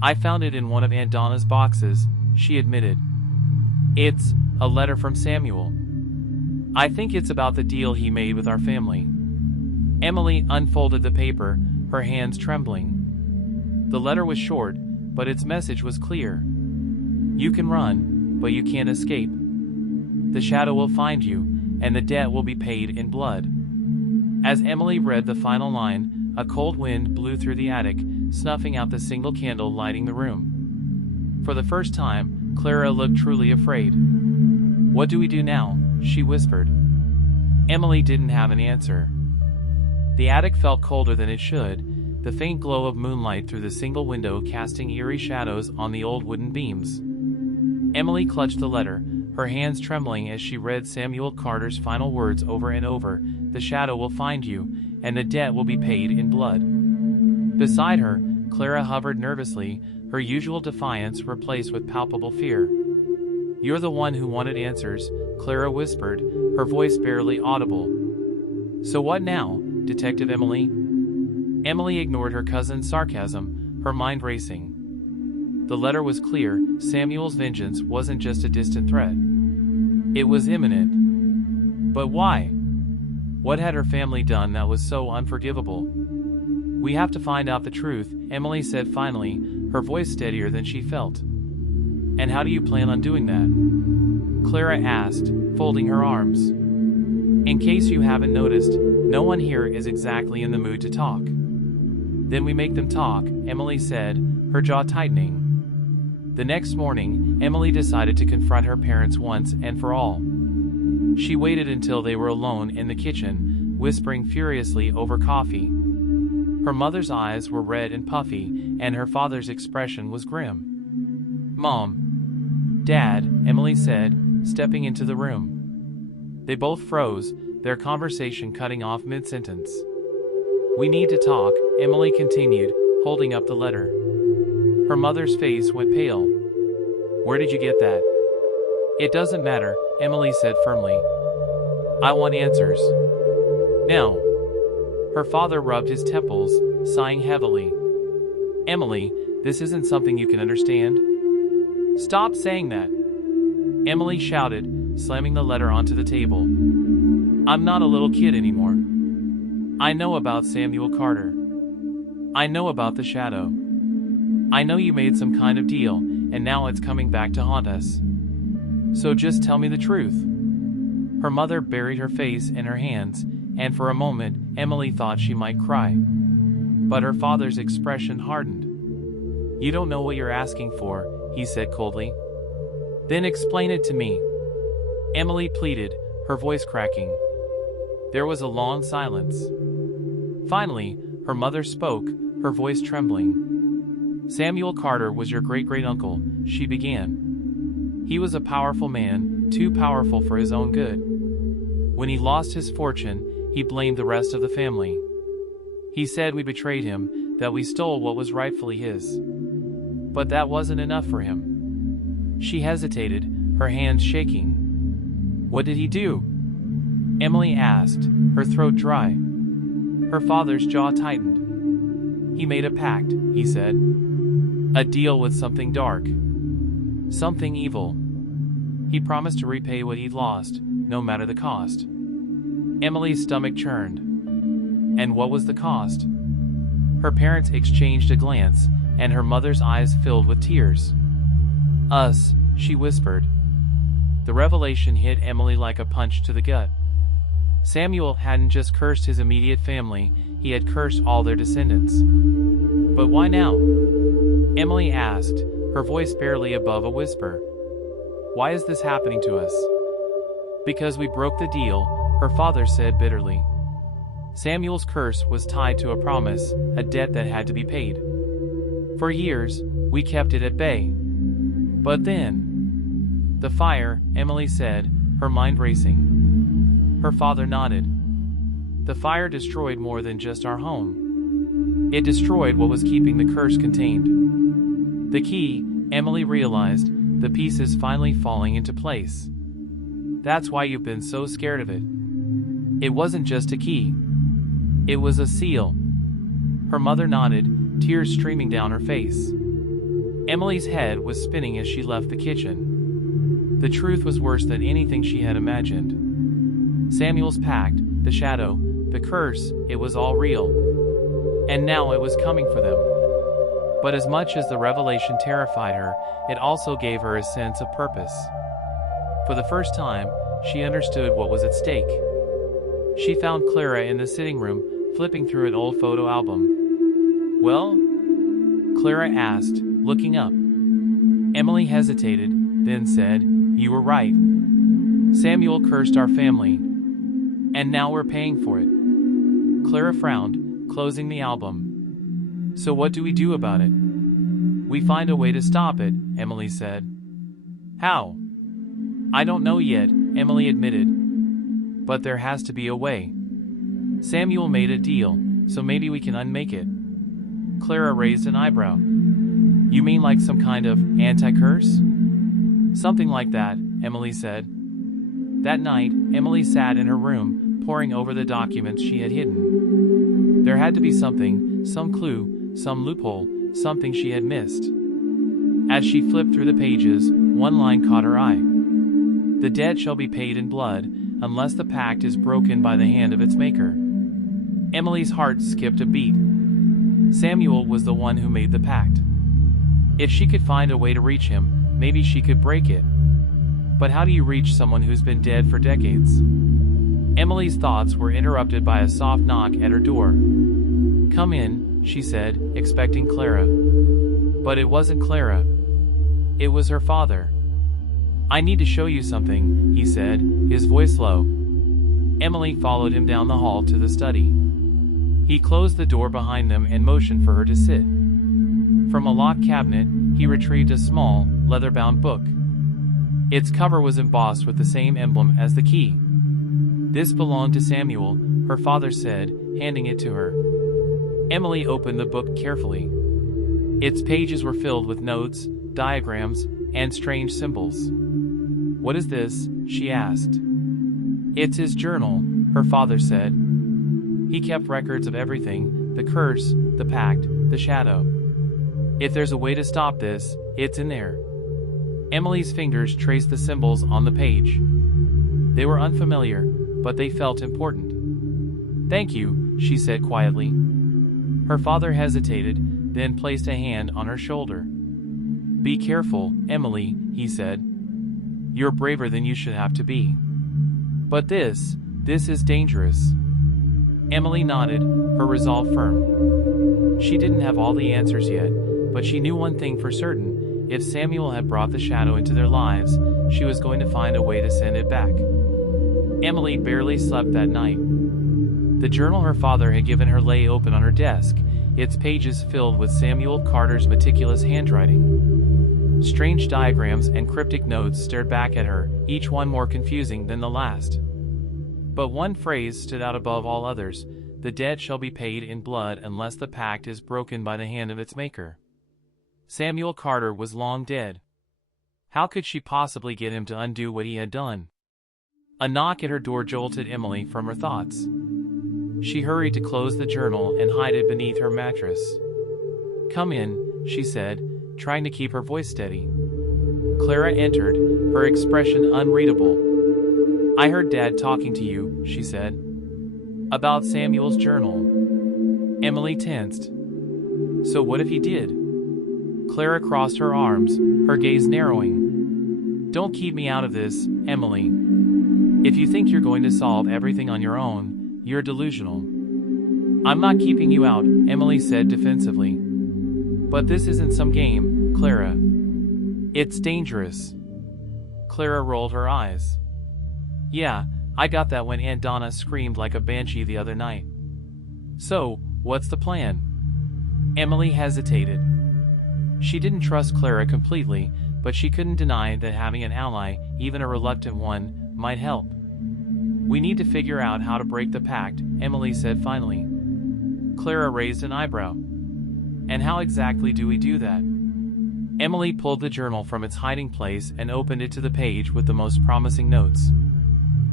"I found it in one of Aunt Donna's boxes," she admitted. "It's a letter from Samuel. I think it's about the deal he made with our family." Emily unfolded the paper, her hands trembling. The letter was short, but its message was clear. "You can run, but you can't escape. The shadow will find you, and the debt will be paid in blood." As Emily read the final line, a cold wind blew through the attic, snuffing out the single candle lighting the room. For the first time, Clara looked truly afraid. "What do we do now?" she whispered. Emily didn't have an answer. The attic felt colder than it should, the faint glow of moonlight through the single window casting eerie shadows on the old wooden beams. Emily clutched the letter, her hands trembling as she read Samuel Carter's final words over and over. "The shadow will find you, and the debt will be paid in blood." Beside her, Clara hovered nervously, her usual defiance replaced with palpable fear. "You're the one who wanted answers," Clara whispered, her voice barely audible. "So what now, Detective Emily?" Emily ignored her cousin's sarcasm, her mind racing. The letter was clear, Samuel's vengeance wasn't just a distant threat. It was imminent. But why? What had her family done that was so unforgivable? "We have to find out the truth," Emily said finally, her voice steadier than she felt. "And how do you plan on doing that?" Clara asked, folding her arms. "In case you haven't noticed, no one here is exactly in the mood to talk." "Then we make them talk," Emily said, her jaw tightening. The next morning, Emily decided to confront her parents once and for all. She waited until they were alone in the kitchen, whispering furiously over coffee. Her mother's eyes were red and puffy, and her father's expression was grim. "Mom. Dad," Emily said, stepping into the room. They both froze, their conversation cutting off mid-sentence. "We need to talk," Emily continued, holding up the letter. Her mother's face went pale. "Where did you get that?" "It doesn't matter," Emily said firmly. "I want answers. Now." Her father rubbed his temples, sighing heavily. "Emily, this isn't something you can understand." "Stop saying that," Emily shouted, slamming the letter onto the table. "I'm not a little kid anymore. I know about Samuel Carter. I know about the shadow. I know you made some kind of deal, and now it's coming back to haunt us. So just tell me the truth." Her mother buried her face in her hands, and for a moment, Emily thought she might cry. But her father's expression hardened. "You don't know what you're asking for," he said coldly. "Then explain it to me," Emily pleaded, her voice cracking. There was a long silence. Finally, her mother spoke, her voice trembling. "Samuel Carter was your great-great-uncle," she began. "He was a powerful man, too powerful for his own good. When he lost his fortune, he blamed the rest of the family. He said we betrayed him, that we stole what was rightfully his. But that wasn't enough for him." She hesitated, her hands shaking. "What did he do?" Emily asked, her throat dry. Her father's jaw tightened. "He made a pact," he said. "A deal with something dark. Something evil. He promised to repay what he'd lost, no matter the cost." Emily's stomach churned. And what was the cost? Her parents exchanged a glance, and her mother's eyes filled with tears. "Us," she whispered. The revelation hit Emily like a punch to the gut. Samuel hadn't just cursed his immediate family, he had cursed all their descendants. "But why now?" Emily asked, her voice barely above a whisper. "Why is this happening to us?" "Because we broke the deal," her father said bitterly. Samuel's curse was tied to a promise, a debt that had to be paid. For years, we kept it at bay. But then... "The fire," Emily said, her mind racing. Her father nodded. "The fire destroyed more than just our home. It destroyed what was keeping the curse contained. The key," Emily realized, the pieces finally falling into place. "That's why you've been so scared of it. It wasn't just a key. It was a seal." Her mother nodded, tears streaming down her face. Emily's head was spinning as she left the kitchen. The truth was worse than anything she had imagined. Samuel's pact, the shadow, the curse, it was all real. And now it was coming for them. But as much as the revelation terrified her, it also gave her a sense of purpose. For the first time, she understood what was at stake. She found Clara in the sitting room, flipping through an old photo album. "Well?" Clara asked, looking up. Emily hesitated, then said, "You were right. Samuel cursed our family. And now we're paying for it." Clara frowned, closing the album. "So what do we do about it?" "We find a way to stop it," Emily said. "How?" "I don't know yet," Emily admitted. "But there has to be a way. Samuel made a deal, so maybe we can unmake it." Clara raised an eyebrow. "You mean like some kind of anti-curse?" "Something like that," Emily said. That night, Emily sat in her room, poring over the documents she had hidden. There had to be something, some clue, some loophole, something she had missed. As she flipped through the pages, one line caught her eye. "The debt shall be paid in blood, unless the pact is broken by the hand of its maker." Emily's heart skipped a beat. Samuel was the one who made the pact. If she could find a way to reach him, maybe she could break it. But how do you reach someone who's been dead for decades? Emily's thoughts were interrupted by a soft knock at her door. "Come in," she said, expecting Clara. But it wasn't Clara. It was her father. "I need to show you something," he said, his voice low. Emily followed him down the hall to the study. He closed the door behind them and motioned for her to sit. From a locked cabinet, he retrieved a small, leather-bound book. Its cover was embossed with the same emblem as the key. "This belonged to Samuel," her father said, handing it to her. Emily opened the book carefully. Its pages were filled with notes, diagrams, and strange symbols. "What is this?" she asked. "It's his journal," her father said. "He kept records of everything, the curse, the pact, the shadow. If there's a way to stop this, it's in there." Emily's fingers traced the symbols on the page. They were unfamiliar, but they felt important. "Thank you," she said quietly. Her father hesitated, then placed a hand on her shoulder. "Be careful, Emily," he said. You're braver than you should have to be. But this is dangerous. Emily nodded, her resolve firm. She didn't have all the answers yet, but she knew one thing for certain. If Samuel had brought the shadow into their lives, she was going to find a way to send it back. Emily barely slept that night. The journal her father had given her lay open on her desk, its pages filled with Samuel Carter's meticulous handwriting. Strange diagrams and cryptic notes stared back at her, each one more confusing than the last. But one phrase stood out above all others: the debt shall be paid in blood unless the pact is broken by the hand of its maker. Samuel Carter was long dead. How could she possibly get him to undo what he had done? A knock at her door jolted Emily from her thoughts. She hurried to close the journal and hide it beneath her mattress. "Come in," she said, trying to keep her voice steady. Clara entered, her expression unreadable. "I heard Dad talking to you," she said. "About Samuel's journal." Emily tensed. "So what if he did?" Clara crossed her arms, her gaze narrowing. "Don't keep me out of this, Emily. If you think you're going to solve everything on your own, you're delusional." "I'm not keeping you out," Emily said defensively. "But this isn't some game, Clara. It's dangerous." Clara rolled her eyes. "Yeah, I got that when Aunt Donna screamed like a banshee the other night." "So, what's the plan?" Emily hesitated. She didn't trust Clara completely, but she couldn't deny that having an ally, even a reluctant one, might help. "We need to figure out how to break the pact," Emily said finally. Clara raised an eyebrow. "And how exactly do we do that?" Emily pulled the journal from its hiding place and opened it to the page with the most promising notes.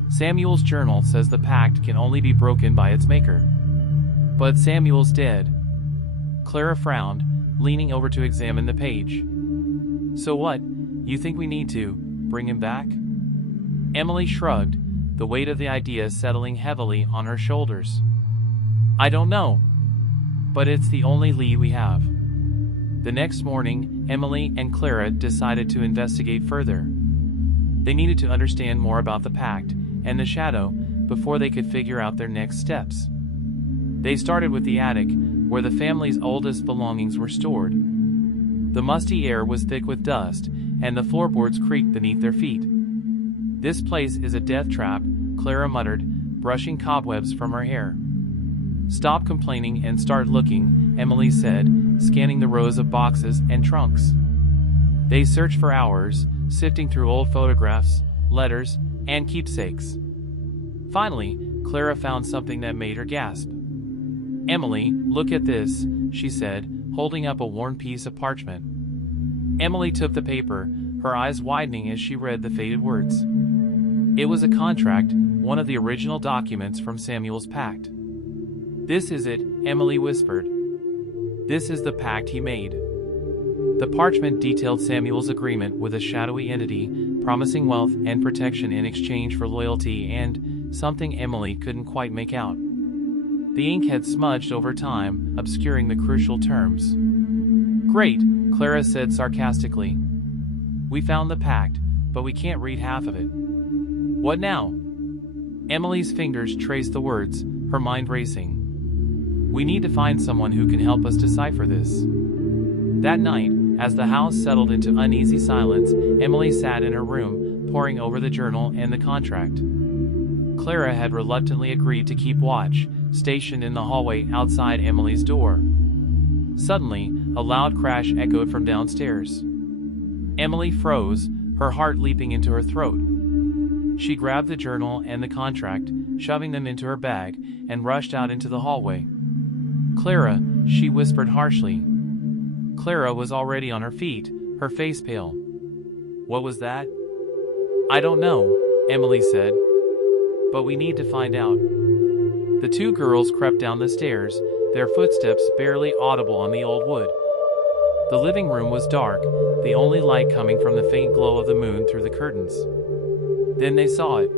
"Samuel's journal says the pact can only be broken by its maker. But Samuel's dead." Clara frowned, leaning over to examine the page. "So what, you think we need to bring him back?" Emily shrugged, the weight of the idea settling heavily on her shoulders. "I don't know. But it's the only lead we have." The next morning, Emily and Clara decided to investigate further. They needed to understand more about the pact and the shadow before they could figure out their next steps. They started with the attic, where the family's oldest belongings were stored. The musty air was thick with dust, and the floorboards creaked beneath their feet. "This place is a death trap," Clara muttered, brushing cobwebs from her hair. "Stop complaining and start looking," Emily said, scanning the rows of boxes and trunks. They searched for hours, sifting through old photographs, letters, and keepsakes. Finally, Clara found something that made her gasp. "Emily, look at this," she said, holding up a worn piece of parchment. Emily took the paper, her eyes widening as she read the faded words. It was a contract, one of the original documents from Samuel's pact. "This is it," Emily whispered. "This is the pact he made." The parchment detailed Samuel's agreement with a shadowy entity, promising wealth and protection in exchange for loyalty and something Emily couldn't quite make out. The ink had smudged over time, obscuring the crucial terms. "Great," Clara said sarcastically. "We found the pact, but we can't read half of it." "What now?" Emily's fingers traced the words, her mind racing. "We need to find someone who can help us decipher this." That night, as the house settled into uneasy silence, Emily sat in her room, poring over the journal and the contract. Clara had reluctantly agreed to keep watch, stationed in the hallway outside Emily's door. Suddenly, a loud crash echoed from downstairs. Emily froze, her heart leaping into her throat. She grabbed the journal and the contract, shoving them into her bag, and rushed out into the hallway. "Clara," she whispered harshly. Clara was already on her feet, her face pale. "What was that?" "I don't know," Emily said. "But we need to find out." The two girls crept down the stairs, their footsteps barely audible on the old wood. The living room was dark, the only light coming from the faint glow of the moon through the curtains. Then they saw it.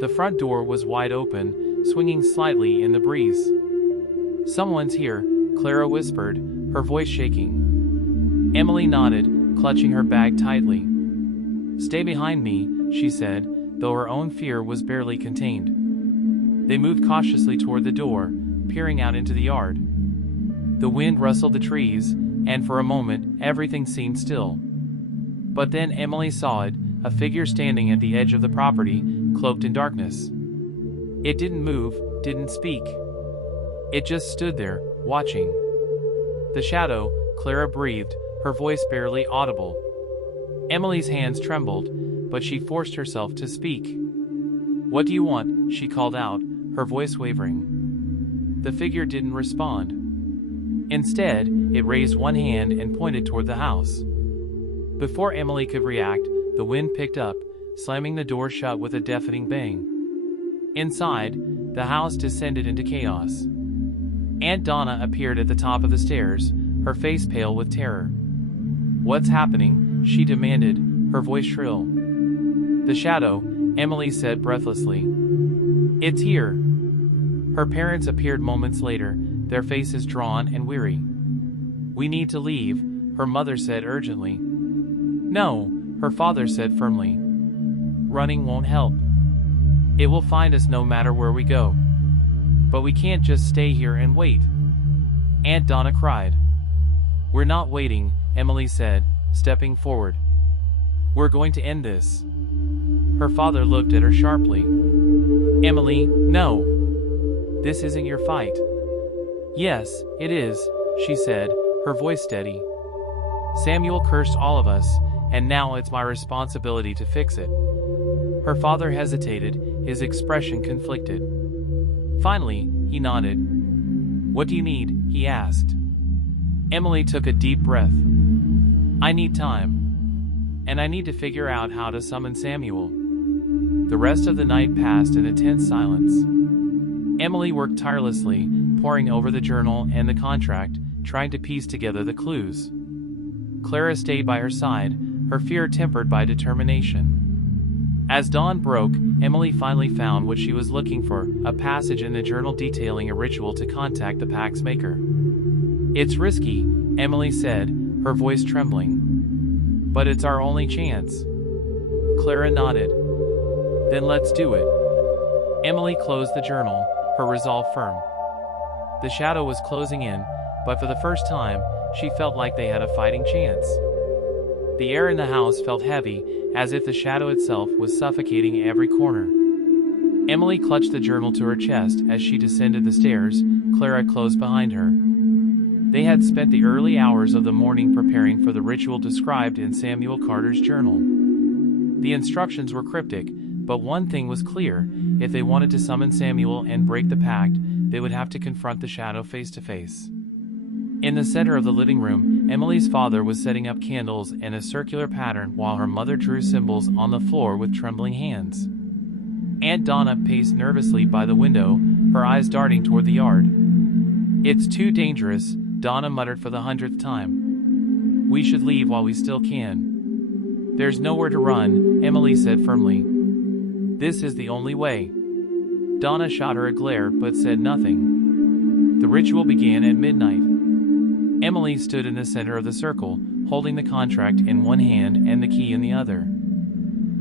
The front door was wide open, swinging slightly in the breeze. "Someone's here," Clara whispered, her voice shaking. Emily nodded, clutching her bag tightly. "Stay behind me," she said, though her own fear was barely contained. They moved cautiously toward the door, peering out into the yard. The wind rustled the trees, and for a moment, everything seemed still. But then Emily saw it, a figure standing at the edge of the property, cloaked in darkness. It didn't move, didn't speak. It just stood there, watching. "The shadow," Clara breathed, her voice barely audible. Emily's hands trembled, but she forced herself to speak. "What do you want?" she called out, her voice wavering. The figure didn't respond. Instead, it raised one hand and pointed toward the house. Before Emily could react, the wind picked up, slamming the door shut with a deafening bang. Inside, the house descended into chaos. Aunt Donna appeared at the top of the stairs, her face pale with terror. "What's happening?" she demanded, her voice shrill. "The shadow," Emily said breathlessly. "It's here." Her parents appeared moments later, their faces drawn and weary. "We need to leave," her mother said urgently. "No," her father said firmly. "Running won't help. It will find us no matter where we go. But we can't just stay here and wait." Aunt Donna cried. "We're not waiting," Emily said, stepping forward. "We're going to end this." Her father looked at her sharply. "Emily, no. This isn't your fight." "Yes, it is," she said, her voice steady. "Samuel cursed all of us, and now it's my responsibility to fix it." Her father hesitated, his expression conflicted. Finally, he nodded. "What do you need?" he asked. Emily took a deep breath. "I need time. And I need to figure out how to summon Samuel." The rest of the night passed in a tense silence. Emily worked tirelessly, poring over the journal and the contract, trying to piece together the clues. Clara stayed by her side, her fear tempered by determination. As dawn broke, Emily finally found what she was looking for, a passage in the journal detailing a ritual to contact the pack's maker. "It's risky," Emily said, her voice trembling. "But it's our only chance." Clara nodded. "Then let's do it." Emily closed the journal, her resolve firm. The shadow was closing in, but for the first time, she felt like they had a fighting chance. The air in the house felt heavy, as if the shadow itself was suffocating every corner. Emily clutched the journal to her chest as she descended the stairs, Clara close behind her. They had spent the early hours of the morning preparing for the ritual described in Samuel Carter's journal. The instructions were cryptic, but one thing was clear: if they wanted to summon Samuel and break the pact, they would have to confront the shadow face to face. In the center of the living room, Emily's father was setting up candles in a circular pattern while her mother drew symbols on the floor with trembling hands. Aunt Donna paced nervously by the window, her eyes darting toward the yard. "It's too dangerous," Donna muttered for the 100th time. "We should leave while we still can." "There's nowhere to run," Emily said firmly. "This is the only way." Donna shot her a glare but said nothing. The ritual began at midnight. Emily stood in the center of the circle, holding the contract in one hand and the key in the other.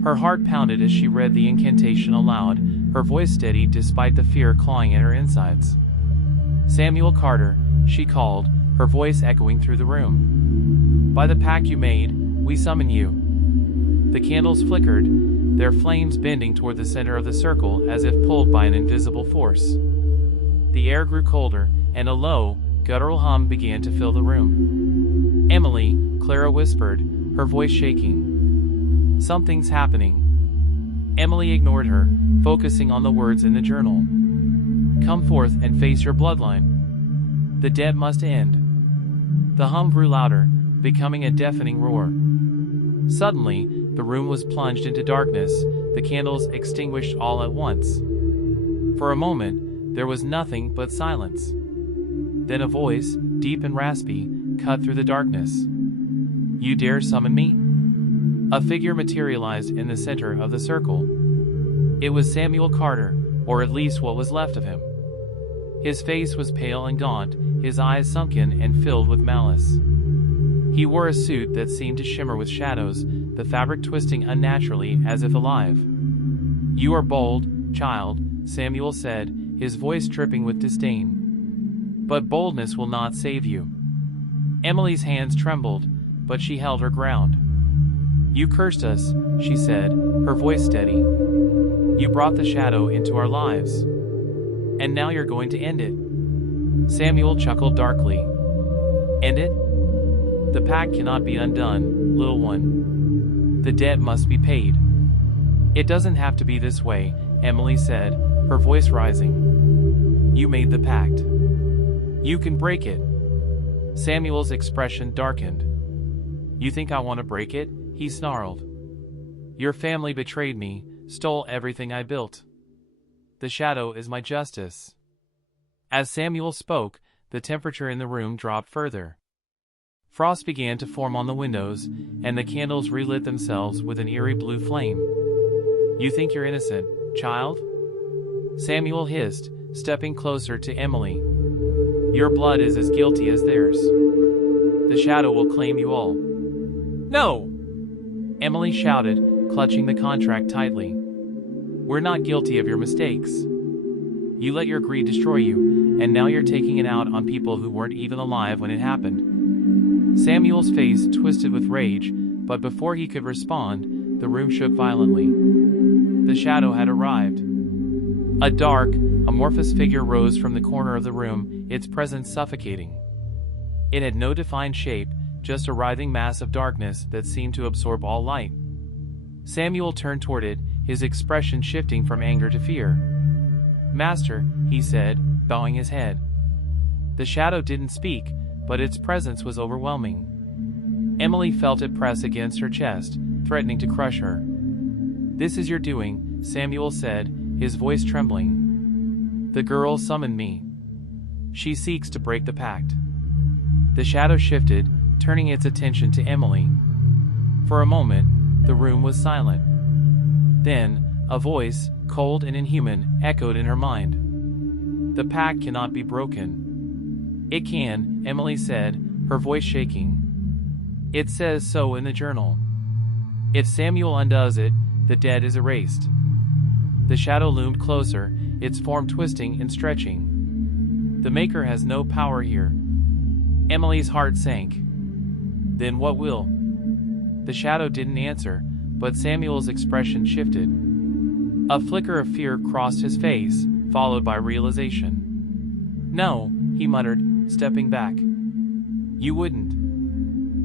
Her heart pounded as she read the incantation aloud, her voice steady despite the fear clawing at her insides. "Samuel Carter," she called, her voice echoing through the room. "By the pact you made, we summon you." The candles flickered, their flames bending toward the center of the circle as if pulled by an invisible force. The air grew colder, and a low, guttural hum began to fill the room. "Emily," Clara whispered, her voice shaking. "Something's happening." Emily ignored her, focusing on the words in the journal. "Come forth and face your bloodline. The dead must end." The hum grew louder, becoming a deafening roar. Suddenly, the room was plunged into darkness, the candles extinguished all at once. For a moment, there was nothing but silence. Then a voice, deep and raspy, cut through the darkness. "You dare summon me?" A figure materialized in the center of the circle. It was Samuel Carter, or at least what was left of him. His face was pale and gaunt, his eyes sunken and filled with malice. He wore a suit that seemed to shimmer with shadows, the fabric twisting unnaturally as if alive. "You are bold, child," Samuel said, his voice dripping with disdain. "But boldness will not save you." Emily's hands trembled, but she held her ground. "You cursed us," she said, her voice steady. "You brought the shadow into our lives. And now you're going to end it." Samuel chuckled darkly. "End it? The pact cannot be undone, little one. The debt must be paid." "It doesn't have to be this way," Emily said, her voice rising. "You made the pact. You can break it." Samuel's expression darkened. "You think I want to break it?" he snarled. "Your family betrayed me, stole everything I built. The shadow is my justice." As Samuel spoke, the temperature in the room dropped further. Frost began to form on the windows, and the candles relit themselves with an eerie blue flame. "You think you're innocent, child?" Samuel hissed, stepping closer to Emily. "Your blood is as guilty as theirs. The shadow will claim you all." "No!" Emily shouted, clutching the contract tightly. "We're not guilty of your mistakes. You let your greed destroy you, and now you're taking it out on people who weren't even alive when it happened." Samuel's face twisted with rage, but before he could respond, the room shook violently. The shadow had arrived. A dark, amorphous figure rose from the corner of the room, its presence suffocating. It had no defined shape, just a writhing mass of darkness that seemed to absorb all light. Samuel turned toward it, his expression shifting from anger to fear. "Master," he said, bowing his head. The shadow didn't speak, but its presence was overwhelming. Emily felt it press against her chest, threatening to crush her. "This is your doing," Samuel said, his voice trembling. "The girl summoned me. She seeks to break the pact." The shadow shifted, turning its attention to Emily. For a moment, the room was silent. Then, a voice, cold and inhuman, echoed in her mind. "The pact cannot be broken." "It can," Emily said, her voice shaking. "It says so in the journal. If Samuel undoes it, the debt is erased." The shadow loomed closer, its form twisting and stretching. "The Maker has no power here." Emily's heart sank. "Then what will?" The shadow didn't answer, but Samuel's expression shifted. A flicker of fear crossed his face, followed by realization. "No," he muttered, stepping back. "You wouldn't."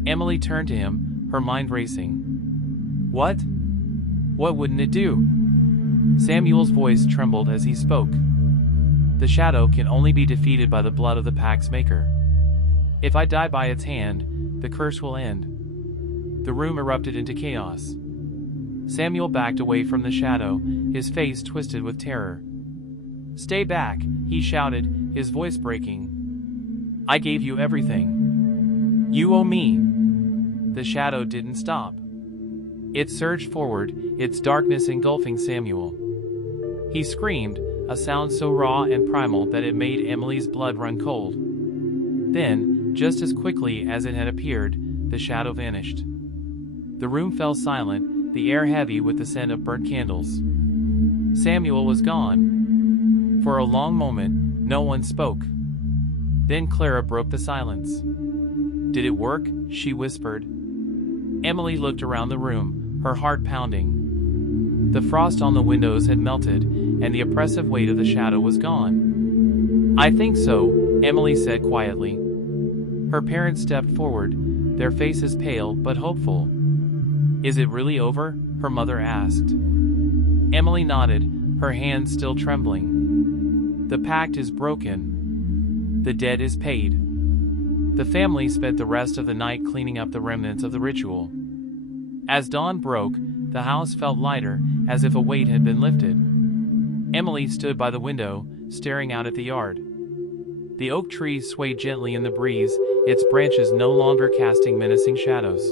Emily turned to him, her mind racing. "What? What wouldn't it do?" Samuel's voice trembled as he spoke. "The shadow can only be defeated by the blood of the pact's maker. If I die by its hand, the curse will end." The room erupted into chaos. Samuel backed away from the shadow, his face twisted with terror. "Stay back," he shouted, his voice breaking. "I gave you everything. You owe me." The shadow didn't stop. It surged forward, its darkness engulfing Samuel. He screamed, a sound so raw and primal that it made Emily's blood run cold. Then, just as quickly as it had appeared, the shadow vanished. The room fell silent, the air heavy with the scent of burnt candles. Samuel was gone. For a long moment, no one spoke. Then Clara broke the silence. "Did it work?" she whispered. Emily looked around the room, her heart pounding. The frost on the windows had melted, and the oppressive weight of the shadow was gone. "I think so," Emily said quietly. Her parents stepped forward, their faces pale but hopeful. "Is it really over?" her mother asked. Emily nodded, her hands still trembling. "The pact is broken. The debt is paid." The family spent the rest of the night cleaning up the remnants of the ritual. As dawn broke, the house felt lighter, as if a weight had been lifted. Emily stood by the window, staring out at the yard. The oak tree swayed gently in the breeze, its branches no longer casting menacing shadows.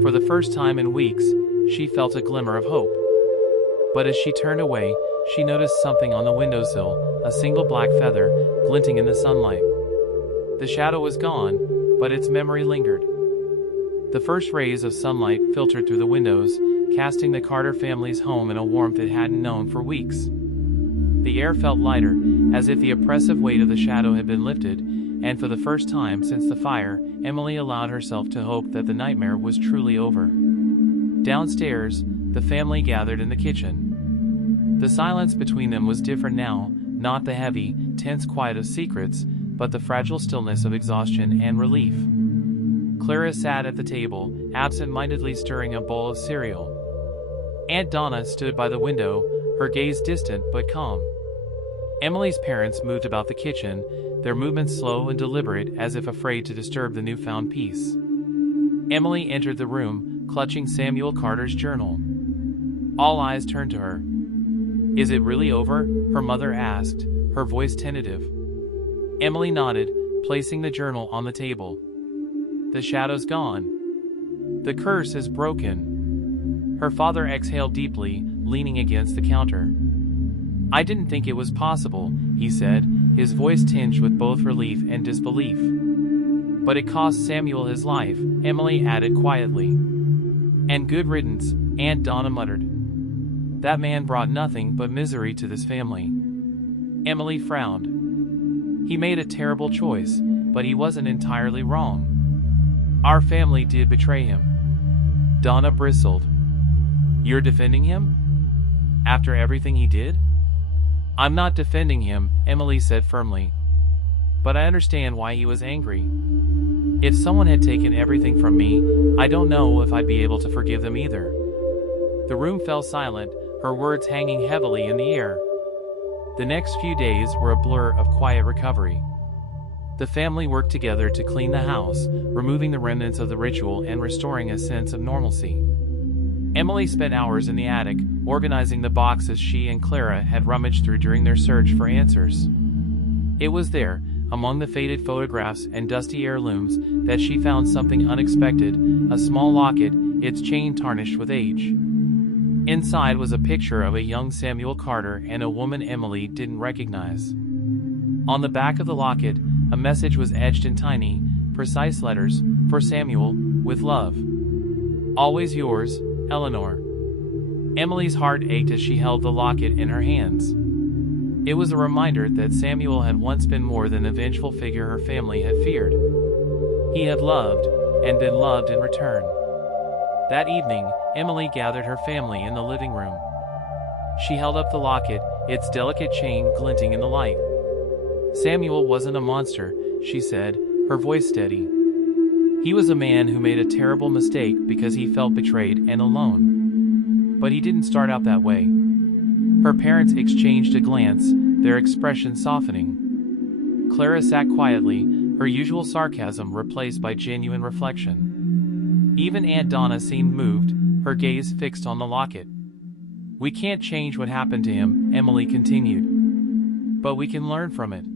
For the first time in weeks, she felt a glimmer of hope. But as she turned away, she noticed something on the windowsill, a single black feather, glinting in the sunlight. The shadow was gone, but its memory lingered. The first rays of sunlight filtered through the windows, casting the Carter family's home in a warmth it hadn't known for weeks. The air felt lighter, as if the oppressive weight of the shadow had been lifted, and for the first time since the fire, Emily allowed herself to hope that the nightmare was truly over. Downstairs, the family gathered in the kitchen. The silence between them was different now, not the heavy, tense quiet of secrets, but the fragile stillness of exhaustion and relief. Clara sat at the table, absent-mindedly stirring a bowl of cereal. Aunt Donna stood by the window, her gaze distant but calm. Emily's parents moved about the kitchen, their movements slow and deliberate as if afraid to disturb the newfound peace. Emily entered the room, clutching Samuel Carter's journal. All eyes turned to her. "Is it really over?" her mother asked, her voice tentative. Emily nodded, placing the journal on the table. "The shadow's gone. The curse is broken." Her father exhaled deeply, leaning against the counter. "I didn't think it was possible," he said, his voice tinged with both relief and disbelief. "But it cost Samuel his life," Emily added quietly. "And good riddance," Aunt Donna muttered. "That man brought nothing but misery to this family." Emily frowned. "He made a terrible choice, but he wasn't entirely wrong. Our family did betray him." Donna bristled. "You're defending him? After everything he did?" "I'm not defending him," Emily said firmly. "But I understand why he was angry. If someone had taken everything from me, I don't know if I'd be able to forgive them either." The room fell silent, her words hanging heavily in the air. The next few days were a blur of quiet recovery. The family worked together to clean the house, removing the remnants of the ritual and restoring a sense of normalcy. Emily spent hours in the attic, organizing the boxes she and Clara had rummaged through during their search for answers. It was there, among the faded photographs and dusty heirlooms, that she found something unexpected, a small locket, its chain tarnished with age. Inside was a picture of a young Samuel Carter and a woman Emily didn't recognize. On the back of the locket, a message was etched in tiny, precise letters, "For Samuel, with love. Always yours, Eleanor." Emily's heart ached as she held the locket in her hands. It was a reminder that Samuel had once been more than the vengeful figure her family had feared. He had loved, and been loved in return. That evening, Emily gathered her family in the living room. She held up the locket, its delicate chain glinting in the light. "Samuel wasn't a monster," she said, her voice steady. "He was a man who made a terrible mistake because he felt betrayed and alone. But he didn't start out that way." Her parents exchanged a glance, their expression softening. Clara sat quietly, her usual sarcasm replaced by genuine reflection. Even Aunt Donna seemed moved, her gaze fixed on the locket. "We can't change what happened to him," Emily continued. "But we can learn from it.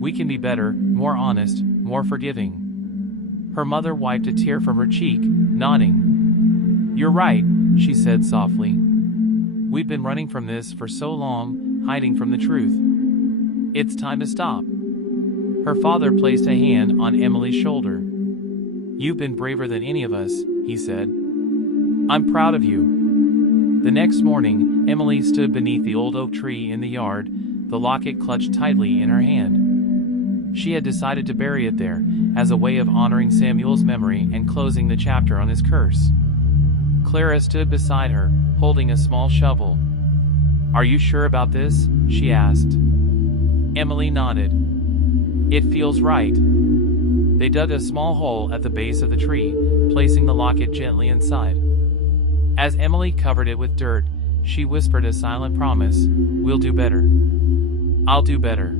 We can be better, more honest, more forgiving." Her mother wiped a tear from her cheek, nodding. "You're right," she said softly. "We've been running from this for so long, hiding from the truth. It's time to stop." Her father placed a hand on Emily's shoulder. "You've been braver than any of us," he said. "I'm proud of you." The next morning, Emily stood beneath the old oak tree in the yard, the locket clutched tightly in her hand. She had decided to bury it there, as a way of honoring Samuel's memory and closing the chapter on his curse. Clara stood beside her, holding a small shovel. "Are you sure about this?" she asked. Emily nodded. "It feels right." They dug a small hole at the base of the tree, placing the locket gently inside. As Emily covered it with dirt, she whispered a silent promise, "We'll do better. I'll do better."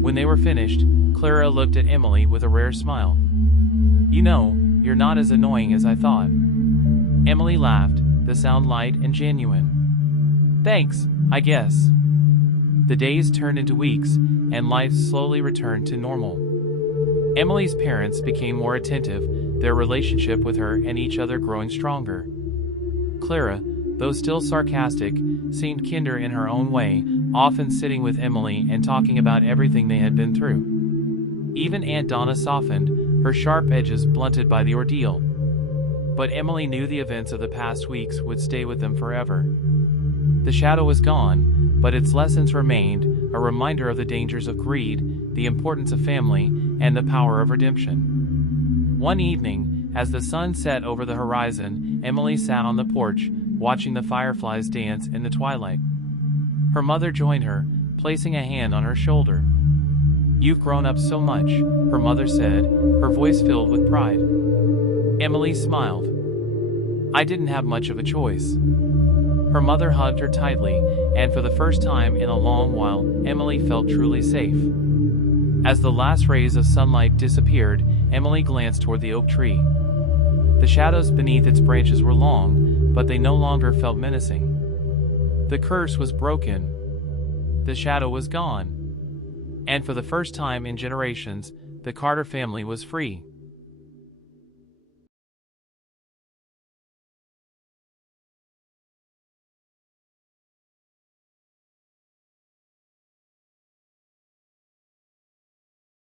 When they were finished, Clara looked at Emily with a rare smile. "You know, you're not as annoying as I thought." Emily laughed, the sound light and genuine. "Thanks, I guess." The days turned into weeks, and life slowly returned to normal. Emily's parents became more attentive, their relationship with her and each other growing stronger. Clara, though still sarcastic, seemed kinder in her own way, often sitting with Emily and talking about everything they had been through. Even Aunt Donna softened, her sharp edges blunted by the ordeal. But Emily knew the events of the past weeks would stay with them forever. The shadow was gone, but its lessons remained, a reminder of the dangers of greed, the importance of family, and the power of redemption. One evening, as the sun set over the horizon, Emily sat on the porch, watching the fireflies dance in the twilight. Her mother joined her, placing a hand on her shoulder. "You've grown up so much," her mother said, her voice filled with pride. Emily smiled. "I didn't have much of a choice." Her mother hugged her tightly, and for the first time in a long while, Emily felt truly safe. As the last rays of sunlight disappeared, Emily glanced toward the oak tree. The shadows beneath its branches were long, but they no longer felt menacing. The curse was broken. The shadow was gone. And for the first time in generations, the Carter family was free.